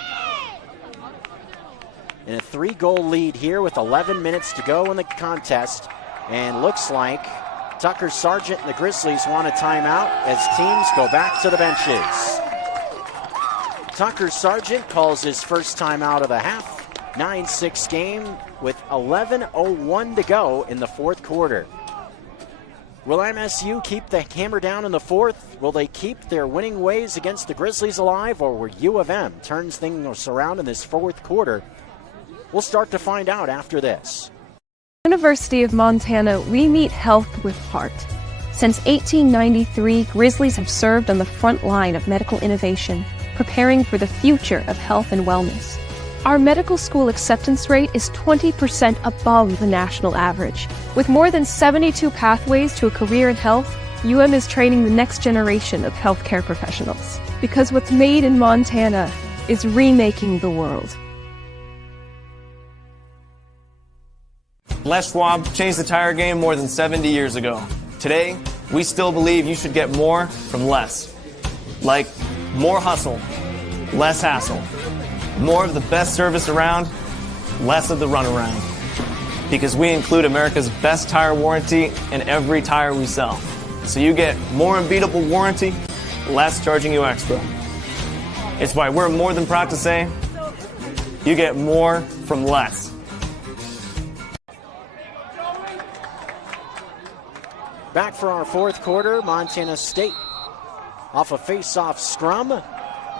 In a 3-goal lead here with 11 minutes to go in the contest, and looks like Tucker Sargent and the Grizzlies want a timeout as teams go back to the benches. Tucker Sargent calls his first timeout of the half. 9-6 game with 11:01 to go in the fourth quarter. Will MSU keep the hammer down in the fourth? Will they keep their winning ways against the Grizzlies alive, or will U of M turns things around in this fourth quarter? We'll start to find out after this. University of Montana, we meet health with heart. Since 1893, Grizzlies have served on the front line of medical innovation, preparing for the future of health and wellness. Our medical school acceptance rate is 20% above the national average. With more than 72 pathways to a career in health, UM is training the next generation of healthcare professionals. Because what's made in Montana is remaking the world. Les Schwab changed the tire game more than 70 years ago. Today, we still believe you should get more from less. Like more hustle, less hassle. More of the best service around, less of the runaround. Because we include America's best tire warranty in every tire we sell. So you get more unbeatable warranty, less charging you extra. It's why we're more than proud to say, you get more from less. Back for our fourth quarter, Montana State. Off a face-off scrum,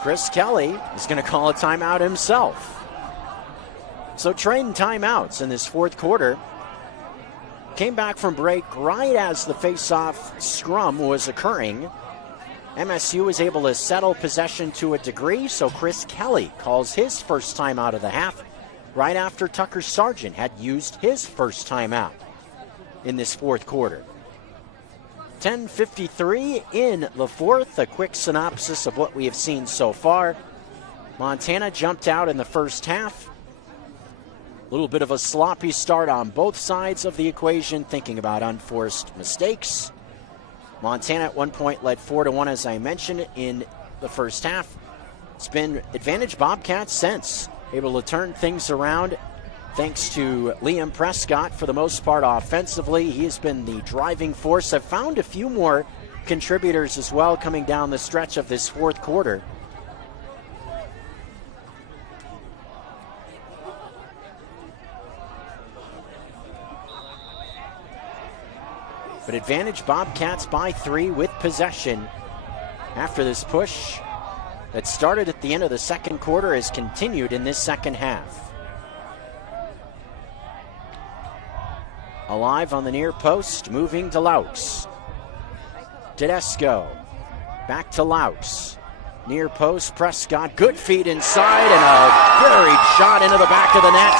Chris Kelly is going to call a timeout himself. So trading timeouts in this fourth quarter. Came back from break right as the face-off scrum was occurring. MSU was able to settle possession to a degree, so Chris Kelly calls his first timeout of the half right after Tucker Sargent had used his first timeout in this fourth quarter. 10:53 in the fourth. A quick synopsis of what we have seen so far. Montana jumped out in the first half. A little bit of a sloppy start on both sides of the equation, thinking about unforced mistakes. Montana at one point led 4-1, as I mentioned, in the first half. It's been advantage Bobcats since. Able to turn things around thanks to Liam Prescott for the most part offensively. He has been the driving force. I've found a few more contributors as well coming down the stretch of this fourth quarter. But advantage Bobcats by 3 with possession after this push that started at the end of the second quarter has continued in this second half. Alive on the near post, moving to Laux. Tedesco, back to Laux. Near post, Prescott, good feed inside, and a buried shot into the back of the net.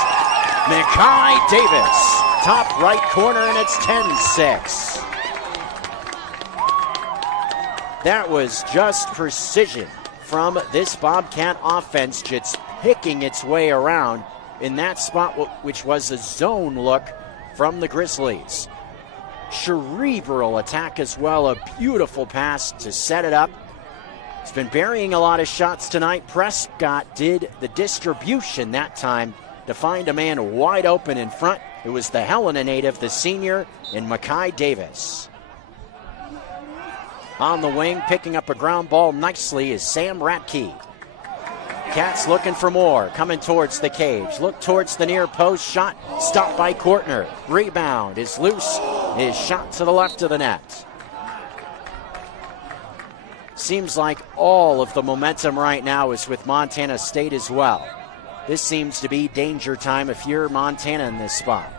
Mackay Davis, top right corner, and it's 10-6. That was just precision from this Bobcat offense, just picking its way around in that spot, which was a zone look from the Grizzlies. Cerebral attack as well, a beautiful pass to set it up. He's been burying a lot of shots tonight. Prescott did the distribution that time to find a man wide open in front. It was the Helena native, the senior, in Mackay Davis. On the wing, picking up a ground ball nicely is Sam Ratke. Cats looking for more, coming towards the cage. Look towards the near post, shot stopped by Kortner. Rebound is loose, is shot to the left of the net. Seems like all of the momentum right now is with Montana State as well. This seems to be danger time if you're Montana in this spot.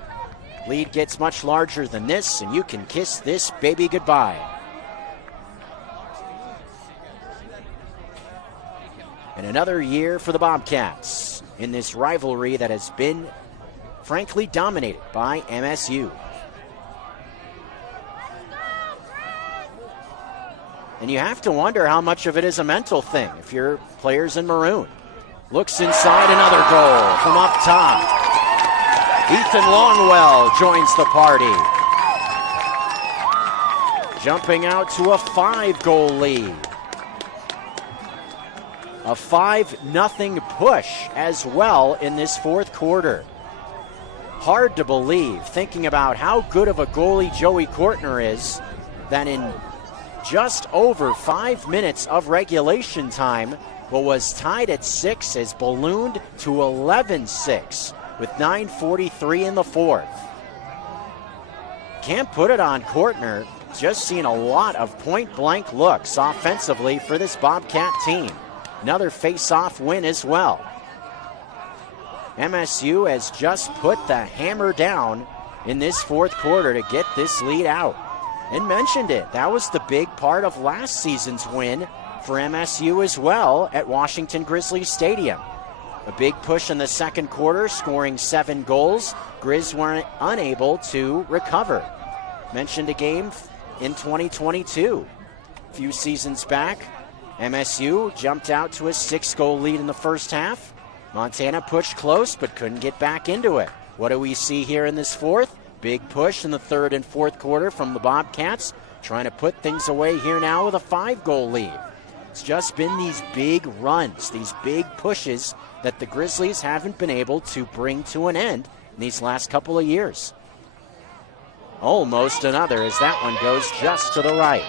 Lead gets much larger than this, and you can kiss this baby goodbye. And another year for the Bobcats in this rivalry that has been, frankly, dominated by MSU. And you have to wonder how much of it is a mental thing if you're players in maroon. Looks inside, another goal from up top. Ethan Longwell joins the party. Jumping out to a 5-goal lead. A 5-0 push as well in this fourth quarter. Hard to believe, thinking about how good of a goalie Joey Kortner is, that in just over 5 minutes of regulation time, what was tied at 6 has ballooned to 11-6 with 9:43 in the fourth. Can't put it on Kortner. Just seen a lot of point-blank looks offensively for this Bobcat team. Another face-off win as well. MSU has just put the hammer down in this fourth quarter to get this lead out. And mentioned it, that was the big part of last season's win for MSU as well at Washington Grizzlies Stadium. A big push in the second quarter, scoring 7 goals. Griz weren't unable to recover. Mentioned a game in 2022. A few seasons back, MSU jumped out to a 6-goal lead in the first half. Montana pushed close but couldn't get back into it. What do we see here in this fourth? Big push in the third and fourth quarter from the Bobcats, trying to put things away here now with a 5-goal lead. It's just been these big runs, these big pushes that the Grizzlies haven't been able to bring to an end in these last couple of years. Almost another as that one goes just to the right.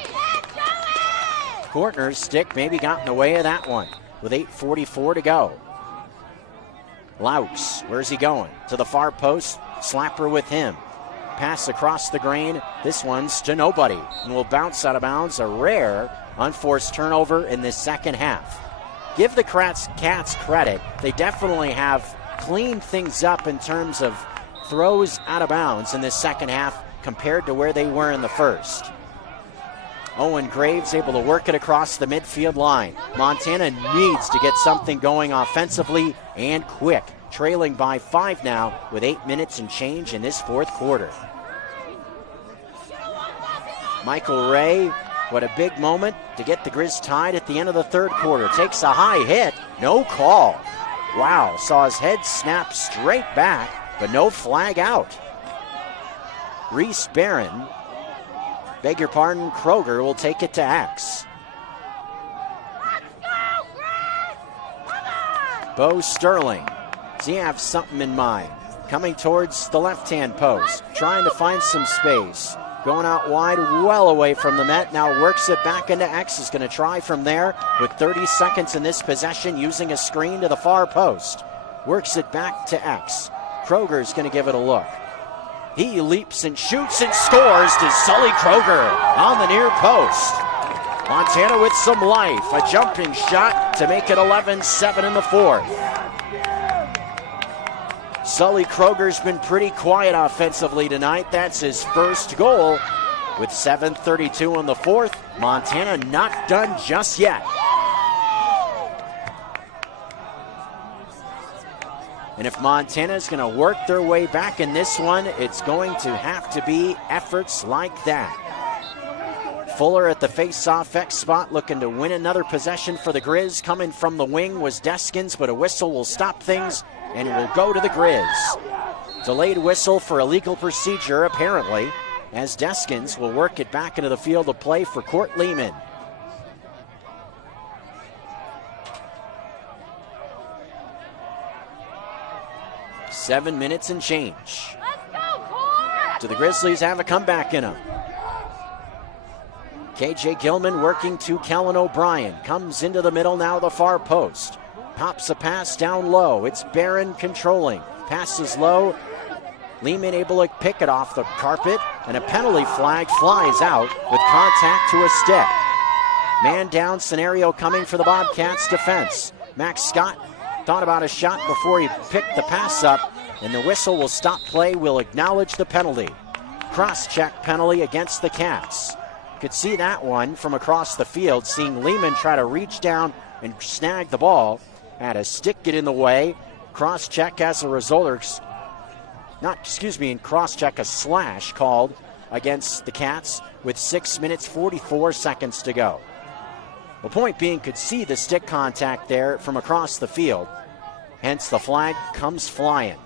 Kortner's stick maybe got in the way of that one with 8:44 to go. Laux, where's he going? To the far post, Slapper with him. Pass across the grain. This one's to nobody and will bounce out of bounds. A rare unforced turnover in this second half. Give the Cats credit. They definitely have cleaned things up in terms of throws out of bounds in this second half compared to where they were in the first. Owen Graves able to work it across the midfield line. Montana needs to get something going offensively and quick. Trailing by 5 now with 8 minutes and change in this fourth quarter. Michael Ray, what a big moment to get the Grizz tied at the end of the third quarter. Takes a high hit, no call. Wow, saw his head snap straight back, but no flag out. Reese Barron, beg your pardon, Kroger will take it to X. Bo Sterling, does he have something in mind? Coming towards the left-hand post, trying to find some space. Going out wide, well away from the net. Now works it back into X. Is going to try from there with 30 seconds in this possession, using a screen to the far post. Works it back to X. Kroger's going to give it a look. He leaps and shoots and scores to Sully Kroger on the near post. Montana with some life. A jumping shot to make it 11-7 in the fourth. Sully Kroger's been pretty quiet offensively tonight. That's his first goal. With 7:32 in the fourth, Montana not done just yet. And if Montana's going to work their way back in this one, it's going to have to be efforts like that. Fuller at the face-off X spot, looking to win another possession for the Grizz. Coming from the wing was Deskins, but a whistle will stop things, and it will go to the Grizz. Delayed whistle for illegal procedure, apparently, as Deskins will work it back into the field of play for Court Lehman. Seven minutes and change. Do the Grizzlies have a comeback in them? KJ Gilman working to Kellen O'Brien. Comes into the middle now, the far post. Pops a pass down low. It's Barron controlling. Passes low. Lehman able to pick it off the carpet, and a penalty flag flies out with contact to a stick. Man down scenario coming for the Bobcats defense. Max Scott thought about a shot before he picked the pass up, and the whistle will stop play. Will acknowledge the penalty. Cross-check penalty against the Cats. Could see that one from across the field, seeing Lehman try to reach down and snag the ball. Had a stick get in the way. Cross-check as a result, and cross-check a slash called against the Cats with 6 minutes 44 seconds to go. The point being, could see the stick contact there from across the field. Hence the flag comes flying.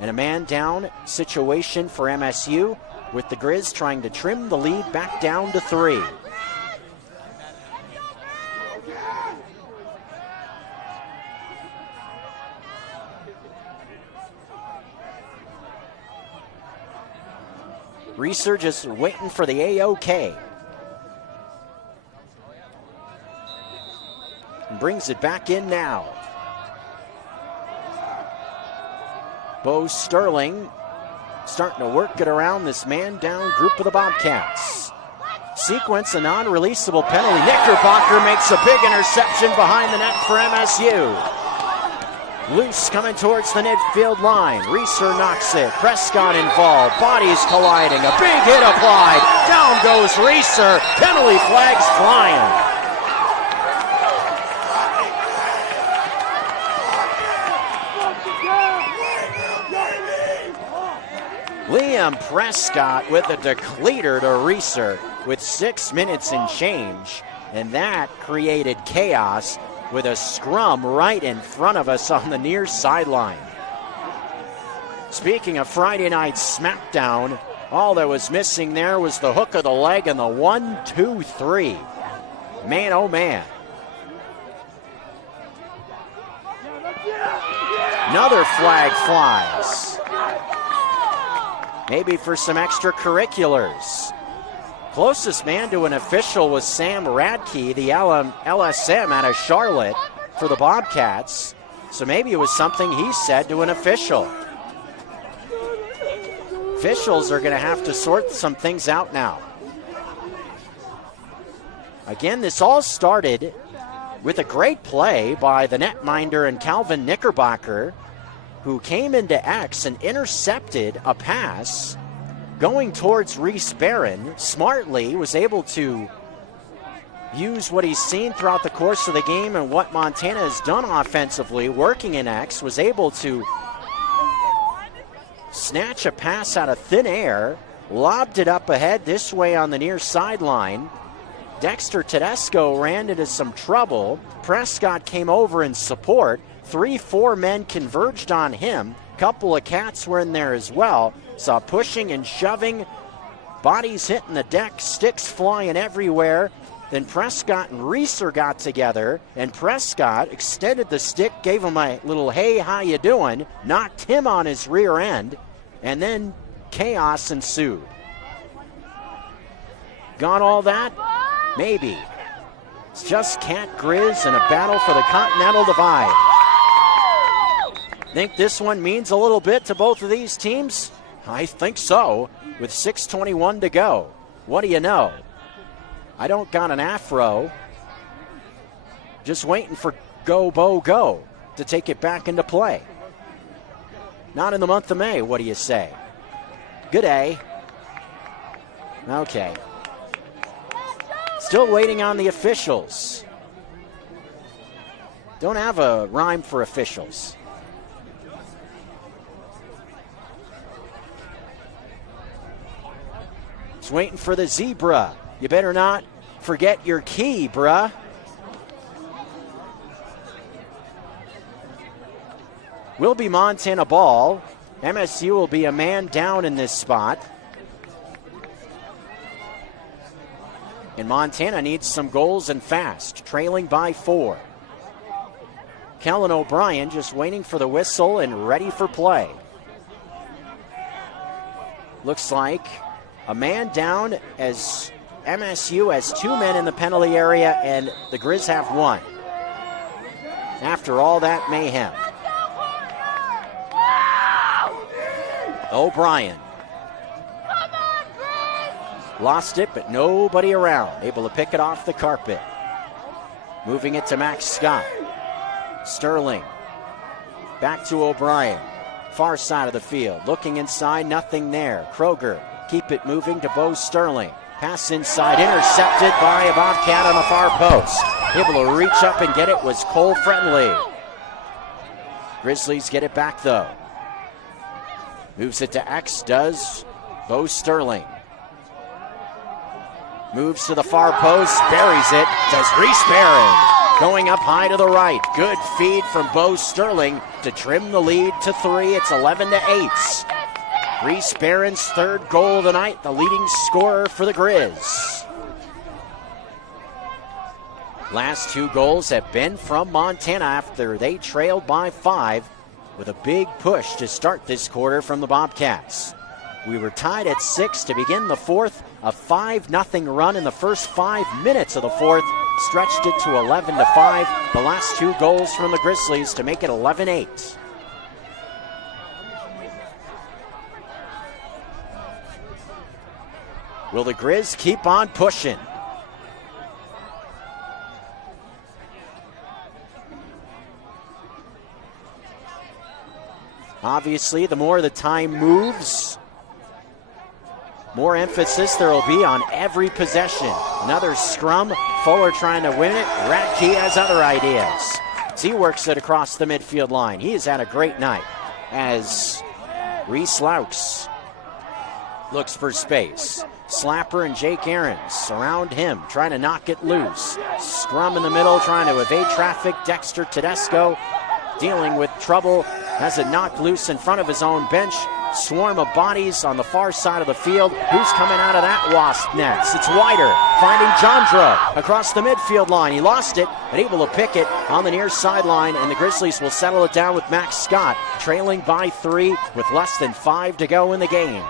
And a man down situation for MSU, with the Grizz trying to trim the lead back down to 3. Reeser just waiting for the AOK. And brings it back in now. Bo Sterling starting to work it around this man-down group of the Bobcats. Sequence, a non-releasable penalty. Knickerbocker makes a big interception behind the net for MSU. Loose coming towards the midfield line. Reeser knocks it. Prescott involved. Bodies colliding. A big hit applied. Down goes Reeser. Penalty flags flying. Liam Prescott with a decleater to Reeser with 6 minutes and change. And that created chaos with a scrum right in front of us on the near sideline. Speaking of Friday night smackdown, all that was missing there was the hook of the leg and the 1-2-3. Man, oh man. Another flag flies. Maybe for some extracurriculars. Closest man to an official was Sam Radke, the LSM out of Charlotte for the Bobcats. So maybe it was something he said to an official. Officials are going to have to sort some things out now. Again, this all started with a great play by the netminder and Calvin Knickerbocker, who came into X and intercepted a pass going towards Reese Barron. Smartly was able to use what he's seen throughout the course of the game and what Montana has done offensively, working in X, was able to snatch a pass out of thin air, lobbed it up ahead this way on the near sideline. Dexter Tedesco ran into some trouble. Prescott came over in support. 3-4 men converged on him. Couple of Cats were in there as well. Saw pushing and shoving, bodies hitting the deck, sticks flying everywhere. Then Prescott and Reeser got together, and Prescott extended the stick, gave him a little "hey, how you doing?" knocked him on his rear end, and then chaos ensued. Got all that? Maybe. It's just Cat Griz and a battle for the Continental Divide. Think this one means a little bit to both of these teams? I think so, with 6:21 to go. What do you know? I don't got an afro. Just waiting for Go Bo Go to take it back into play. Not in the month of May, what do you say? Good day. Okay. Still waiting on the officials. Don't have a rhyme for officials. Just waiting for the zebra. You better not forget your key, bruh. Will be Montana ball. MSU will be a man down in this spot. And Montana needs some goals and fast, trailing by 4. Kellen O'Brien just waiting for the whistle and ready for play. Looks like a man down as MSU has 2 men in the penalty area and the Grizz have 1. After all that mayhem. O'Brien. Lost it, but nobody around. Able to pick it off the carpet. Moving it to Max Scott. Sterling. Back to O'Brien. Far side of the field. Looking inside, nothing there. Kroger. Keep it moving to Bo Sterling. Pass inside, intercepted by a Bobcat on the far post. Able to reach up and get it was Cole Friendly. Grizzlies get it back though. Moves it to X, does Bo Sterling. Moves to the far post, buries it, does Reese Barron. Going up high to the right. Good feed from Bo Sterling to trim the lead to 3. It's 11-8. Reese Barron's 3rd goal of the night, the leading scorer for the Grizz. Last 2 goals have been from Montana after they trailed by 5 with a big push to start this quarter from the Bobcats. We were tied at 6 to begin the 4th. A 5-0 run in the first 5 minutes of the 4th stretched it to 11-5. The last 2 goals from the Grizzlies to make it 11-8. Will the Grizz keep on pushing? Obviously, the more the time moves, more emphasis there will be on every possession. Another scrum. Fuller trying to win it. Radke has other ideas. He works it across the midfield line. He has had a great night as Reese Laux looks for space. Slapper and Jake Aarons around him, trying to knock it loose. Scrum in the middle, trying to evade traffic. Dexter Tedesco dealing with trouble, has it knocked loose in front of his own bench. Swarm of bodies on the far side of the field. Who's coming out of that wasp nest? It's Wider finding Jandro across the midfield line. He lost it, but able to pick it on the near sideline, and the Grizzlies will settle it down with Max Scott trailing by 3 with less than 5 to go in the game.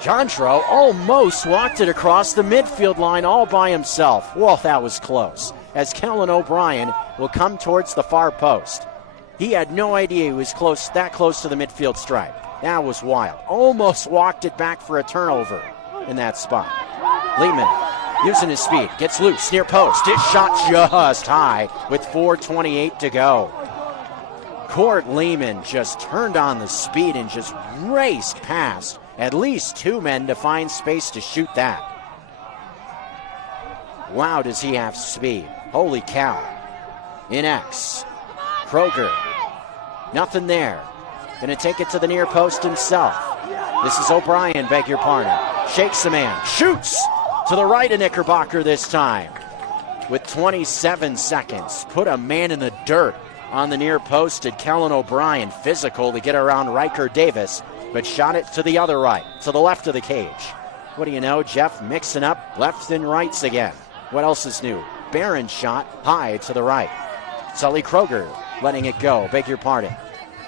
Jandro almost walked it across the midfield line all by himself. Well, that was close, as Kellen O'Brien will come towards the far post. He had no idea he was that close to the midfield stripe. That was wild. Almost walked it back for a turnover in that spot. Lehman using his speed, gets loose, near post. His shot just high with 4:28 to go. Court Lehman just turned on the speed and just raced past at least 2 men to find space to shoot that. Wow, does he have speed. Holy cow. In X. Kroger. Nothing there. Going to take it to the near post himself. This is O'Brien, beg your pardon. Shakes the man. Shoots to the right of Knickerbocker this time. With 27 seconds. Put a man in the dirt on the near post. Did Kellen O'Brien. Physical to get around Riker Davis, but shot it to the other right, to the left of the cage. What do you know, Jeff mixing up lefts and rights again. What else is new? Barron shot high to the right. Sully Kroger letting it go, beg your pardon.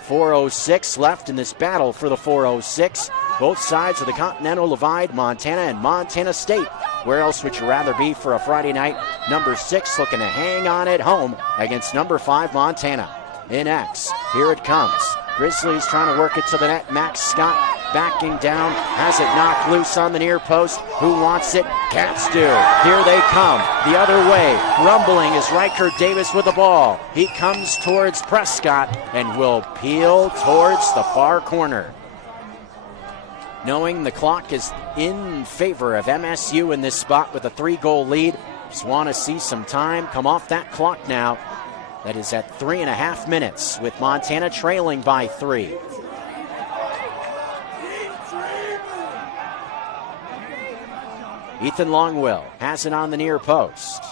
4:06 left in this battle for the 4:06. Both sides of the Continental Divide, Montana and Montana State. Where else would you rather be for a Friday night? Number 6 looking to hang on at home against number 5 Montana. In X, here it comes. Grizzlies trying to work it to the net. Max Scott backing down, has it knocked loose on the near post. Who wants it? Cats do. Here they come, the other way. Rumbling is Riker Davis with the ball. He comes towards Prescott and will peel towards the far corner. Knowing the clock is in favor of MSU in this spot with a 3-goal lead, just want to see some time come off that clock now. That is at 3.5 minutes with Montana trailing by 3. Ethan Longwell has it on the near post.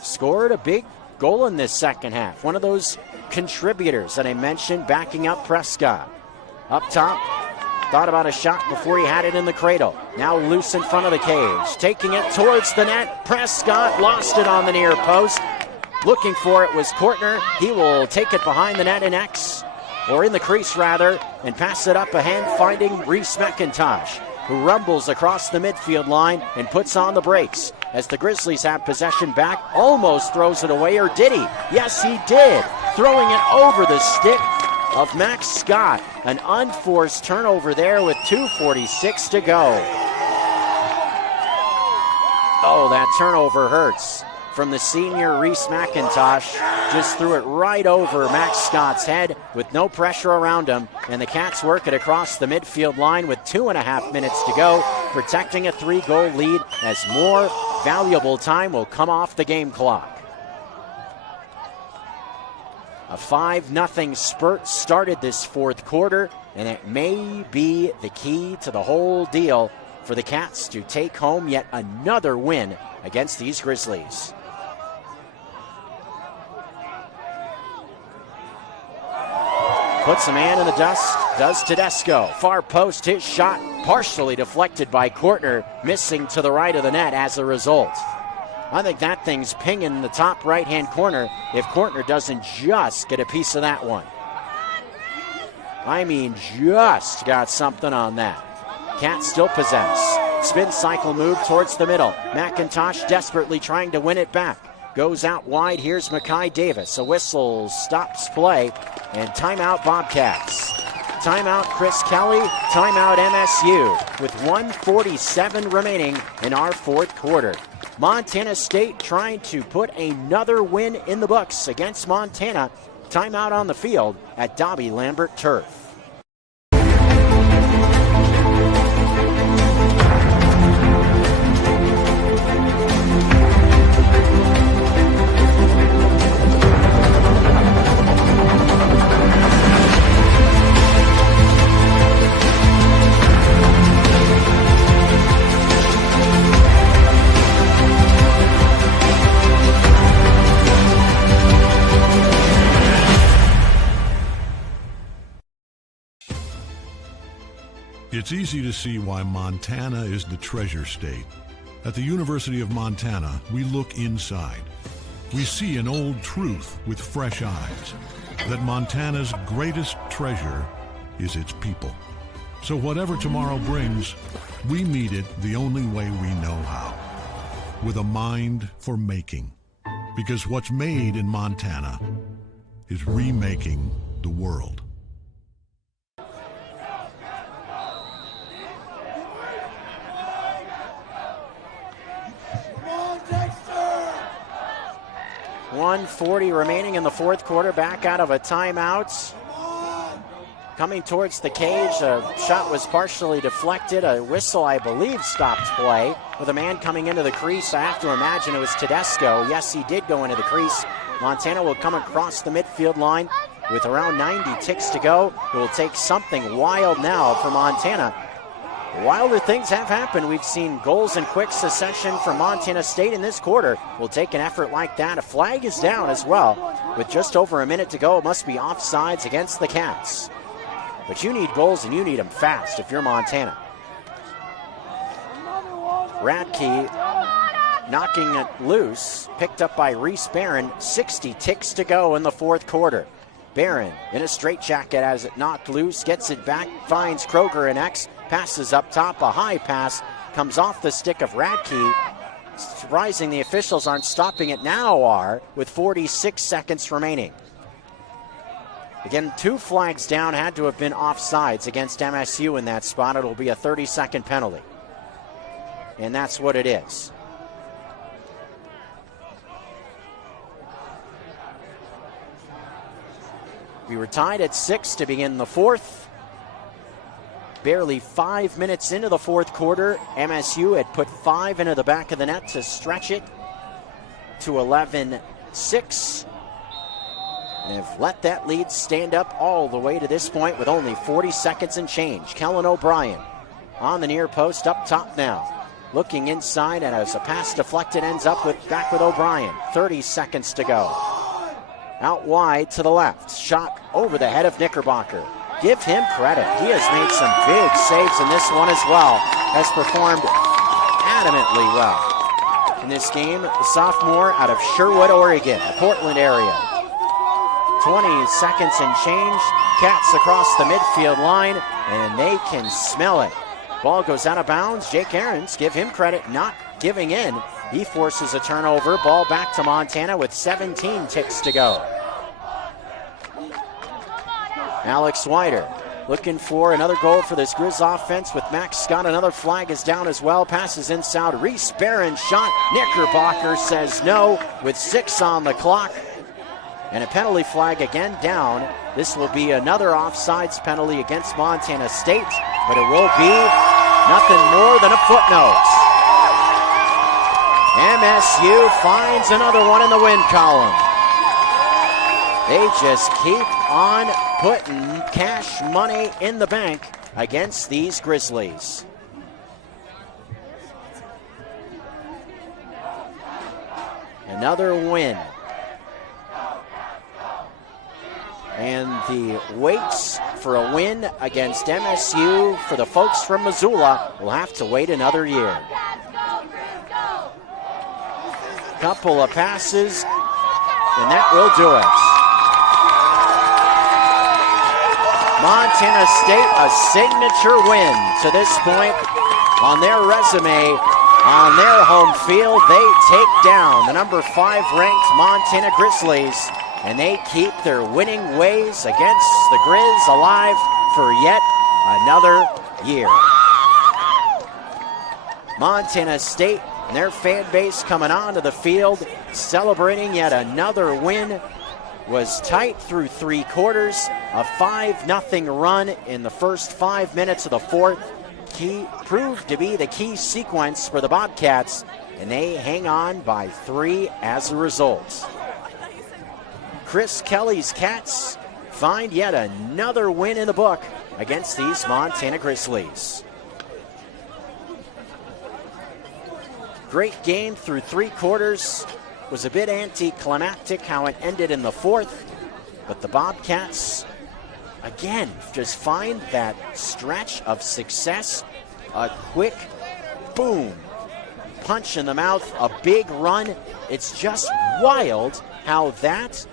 Scored a big goal in this second half. One of those contributors that I mentioned backing up Prescott. Up top, thought about a shot before he had it in the cradle. Now loose in front of the cage. Taking it towards the net. Prescott lost it on the near post. Looking for it was Kortner. He will take it behind the net in X, or in the crease rather, and pass it up ahead, finding Reese McIntosh, who rumbles across the midfield line and puts on the brakes. As the Grizzlies have possession back, almost throws it away, or did he? Yes, he did. Throwing it over the stick of Max Scott. An unforced turnover there with 2:46 to go. Oh, that turnover hurts. From the senior Reese McIntosh, just threw it right over Max Scott's head with no pressure around him, and the Cats work it across the midfield line with 2.5 minutes to go, protecting a 3-goal lead as more valuable time will come off the game clock. A 5-0 spurt started this fourth quarter, and it may be the key to the whole deal for the Cats to take home yet another win against these Grizzlies. Puts a man in the dust, does Tedesco. Far post, his shot partially deflected by Kortner, missing to the right of the net as a result. I think that thing's pinging the top right-hand corner if Kortner doesn't just get a piece of that one. I mean, just got something on that. Cats still possess. Spin cycle move towards the middle. McIntosh desperately trying to win it back. Goes out wide. Here's Mackay Davis. A whistle stops play. And timeout Bobcats. Timeout Chris Kelly. Timeout MSU. With 1:47 remaining in our fourth quarter. Montana State trying to put another win in the books against Montana. Timeout on the field at Dobbie Lambert Turf. It's easy to see why Montana is the treasure state. At the University of Montana, we look inside. We see an old truth with fresh eyes, that Montana's greatest treasure is its people. So whatever tomorrow brings, we meet it the only way we know how, with a mind for making. Because what's made in Montana is remaking the world. Come on, Dexter! 1:40 remaining in the fourth quarter, back out of a timeout. Coming towards the cage, a shot was partially deflected. A whistle, I believe, stopped play with a man coming into the crease. I have to imagine it was Tedesco. Yes, he did go into the crease. Montana will come across the midfield line with around 90 ticks to go. It will take something wild now for Montana. Wilder things have happened. We've seen goals in quick succession from Montana State in this quarter. Will take an effort like that. A flag is down as well. With just over a minute to go, it must be offsides against the Cats. But you need goals, and you need them fast if you're Montana. Radke knocking it loose, picked up by Reese Barron. 60 ticks to go in the fourth quarter. Barron in a straitjacket as it knocked loose, gets it back, finds Kroger and X, passes up top, a high pass, comes off the stick of Radke. Surprising the officials aren't stopping it now are, with 46 seconds remaining. Again, 2 flags down, had to have been offsides against MSU in that spot. It'll be a 30-second penalty. And that's what it is. We were tied at 6 to begin the fourth. Barely 5 minutes into the fourth quarter, MSU had put 5 into the back of the net to stretch it to 11-6. And have let that lead stand up all the way to this point with only 40 seconds and change. Kellen O'Brien on the near post up top now. Looking inside, and as a pass deflected, ends up back with O'Brien. 30 seconds to go. Out wide to the left. Shot over the head of Knickerbocker. Give him credit. He has made some big saves in this one as well. Has performed adamantly well in this game. The sophomore out of Sherwood, Oregon, the Portland area. 20 seconds and change. Cats across the midfield line, and they can smell it. Ball goes out of bounds. Jake Ahrens, give him credit, not giving in. He forces a turnover. Ball back to Montana with 17 ticks to go. Alex Wider looking for another goal for this Griz offense with Max Scott. Another flag is down as well. Passes inside. Reese Barron shot. Knickerbocker says no with 6 on the clock. And a penalty flag again down. This will be another offsides penalty against Montana State, but it will be nothing more than a footnote. MSU finds another one in the win column. They just keep on putting cash money in the bank against these Grizzlies. Another win. And the waits for a win against MSU for the folks from Missoula will have to wait another year. Couple of passes, and that will do it. Montana State, a signature win to this point on their resume. On their home field, they take down the number 5 ranked Montana Grizzlies. And they keep their winning ways against the Griz alive for yet another year. Montana State and their fan base coming onto the field, celebrating yet another win. Was tight through 3 quarters. A 5-0 run in the first 5 minutes of the fourth. Proved to be the key sequence for the Bobcats, and they hang on by 3 as a result. Chris Kelly's Cats find yet another win in the book against these Montana Grizzlies. Great game through 3 quarters. Was a bit anticlimactic how it ended in the fourth, but the Bobcats, again, just find that stretch of success, a quick boom, punch in the mouth, a big run. It's just wild how that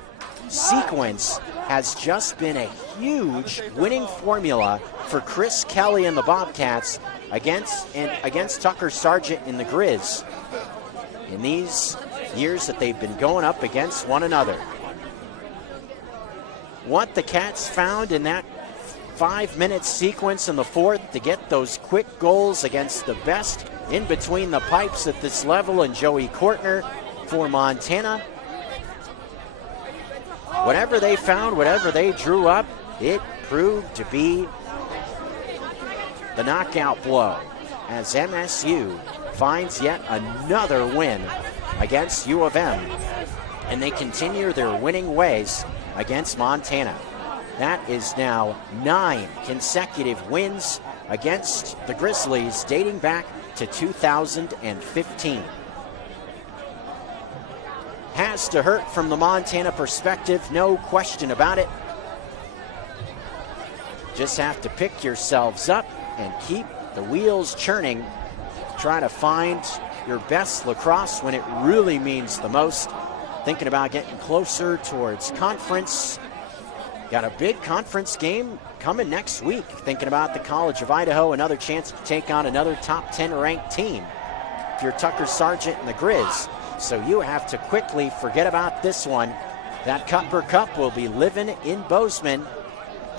sequence has just been a huge winning formula for Chris Kelly and the Bobcats against Tucker Sargent and the Griz in these years that they've been going up against one another. What the Cats found in that 5-minute sequence in the fourth to get those quick goals against the best in between the pipes at this level, and Joey Kortner for Montana. Whatever they found, whatever they drew up, it proved to be the knockout blow as MSU finds yet another win against U of M, and they continue their winning ways against Montana. That is now 9 consecutive wins against the Grizzlies dating back to 2015. Has to hurt from the Montana perspective, no question about it. Just have to pick yourselves up and keep the wheels churning. Try to find your best lacrosse when it really means the most. Thinking about getting closer towards conference. Got a big conference game coming next week. Thinking about the College of Idaho, another chance to take on another top 10 ranked team. If you're Tucker Sargent and the Griz. So you have to quickly forget about this one. That Cupper Cup will be living in Bozeman.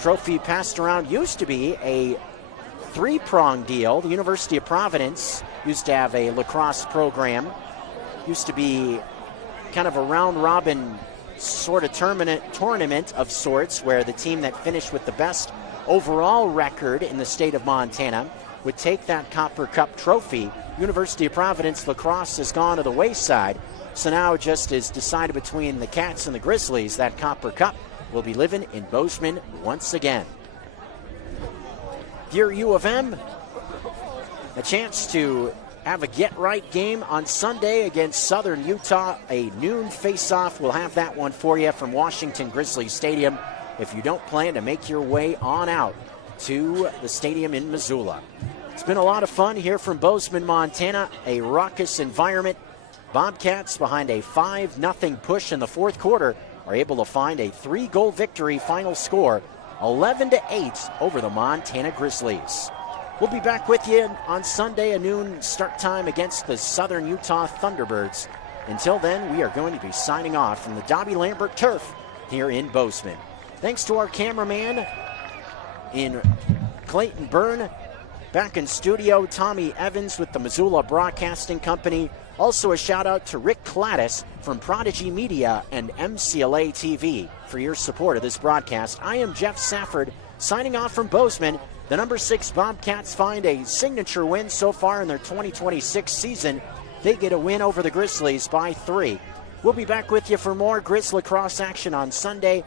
Trophy passed around, used to be a 3-prong deal. The University of Providence used to have a lacrosse program. Used to be kind of a round-robin sort of tournament of sorts, where the team that finished with the best overall record in the state of Montana would take that Copper Cup trophy. University of Providence lacrosse has gone to the wayside, so now just is decided between the Cats and the Grizzlies. That Copper Cup will be living in Bozeman once again. Dear U of M, a chance to have a get-right game on Sunday against Southern Utah. A noon face-off. We'll have that one for you from Washington Grizzlies Stadium if you don't plan to make your way on out to the stadium in Missoula. It's been a lot of fun here from Bozeman, Montana. A raucous environment. Bobcats, behind a 5-0 push in the fourth quarter, are able to find a 3-goal victory. Final score 11-8 over the Montana Grizzlies. We'll be back with you on Sunday, a noon start time against the Southern Utah Thunderbirds. Until then, we are going to be signing off from the Dobbie Lambert turf here in Bozeman. Thanks to our cameraman in Clayton Byrne. Back in studio, Tommy Evans with the Missoula Broadcasting Company. Also a shout out to Rick Cladis from Prodigy Media and MCLA TV for your support of this broadcast. I am Jeff Safford signing off from Bozeman. The number 6 Bobcats find a signature win so far in their 2026 season. They get a win over the Grizzlies by 3. We'll be back with you for more Griz Lacrosse action on Sunday.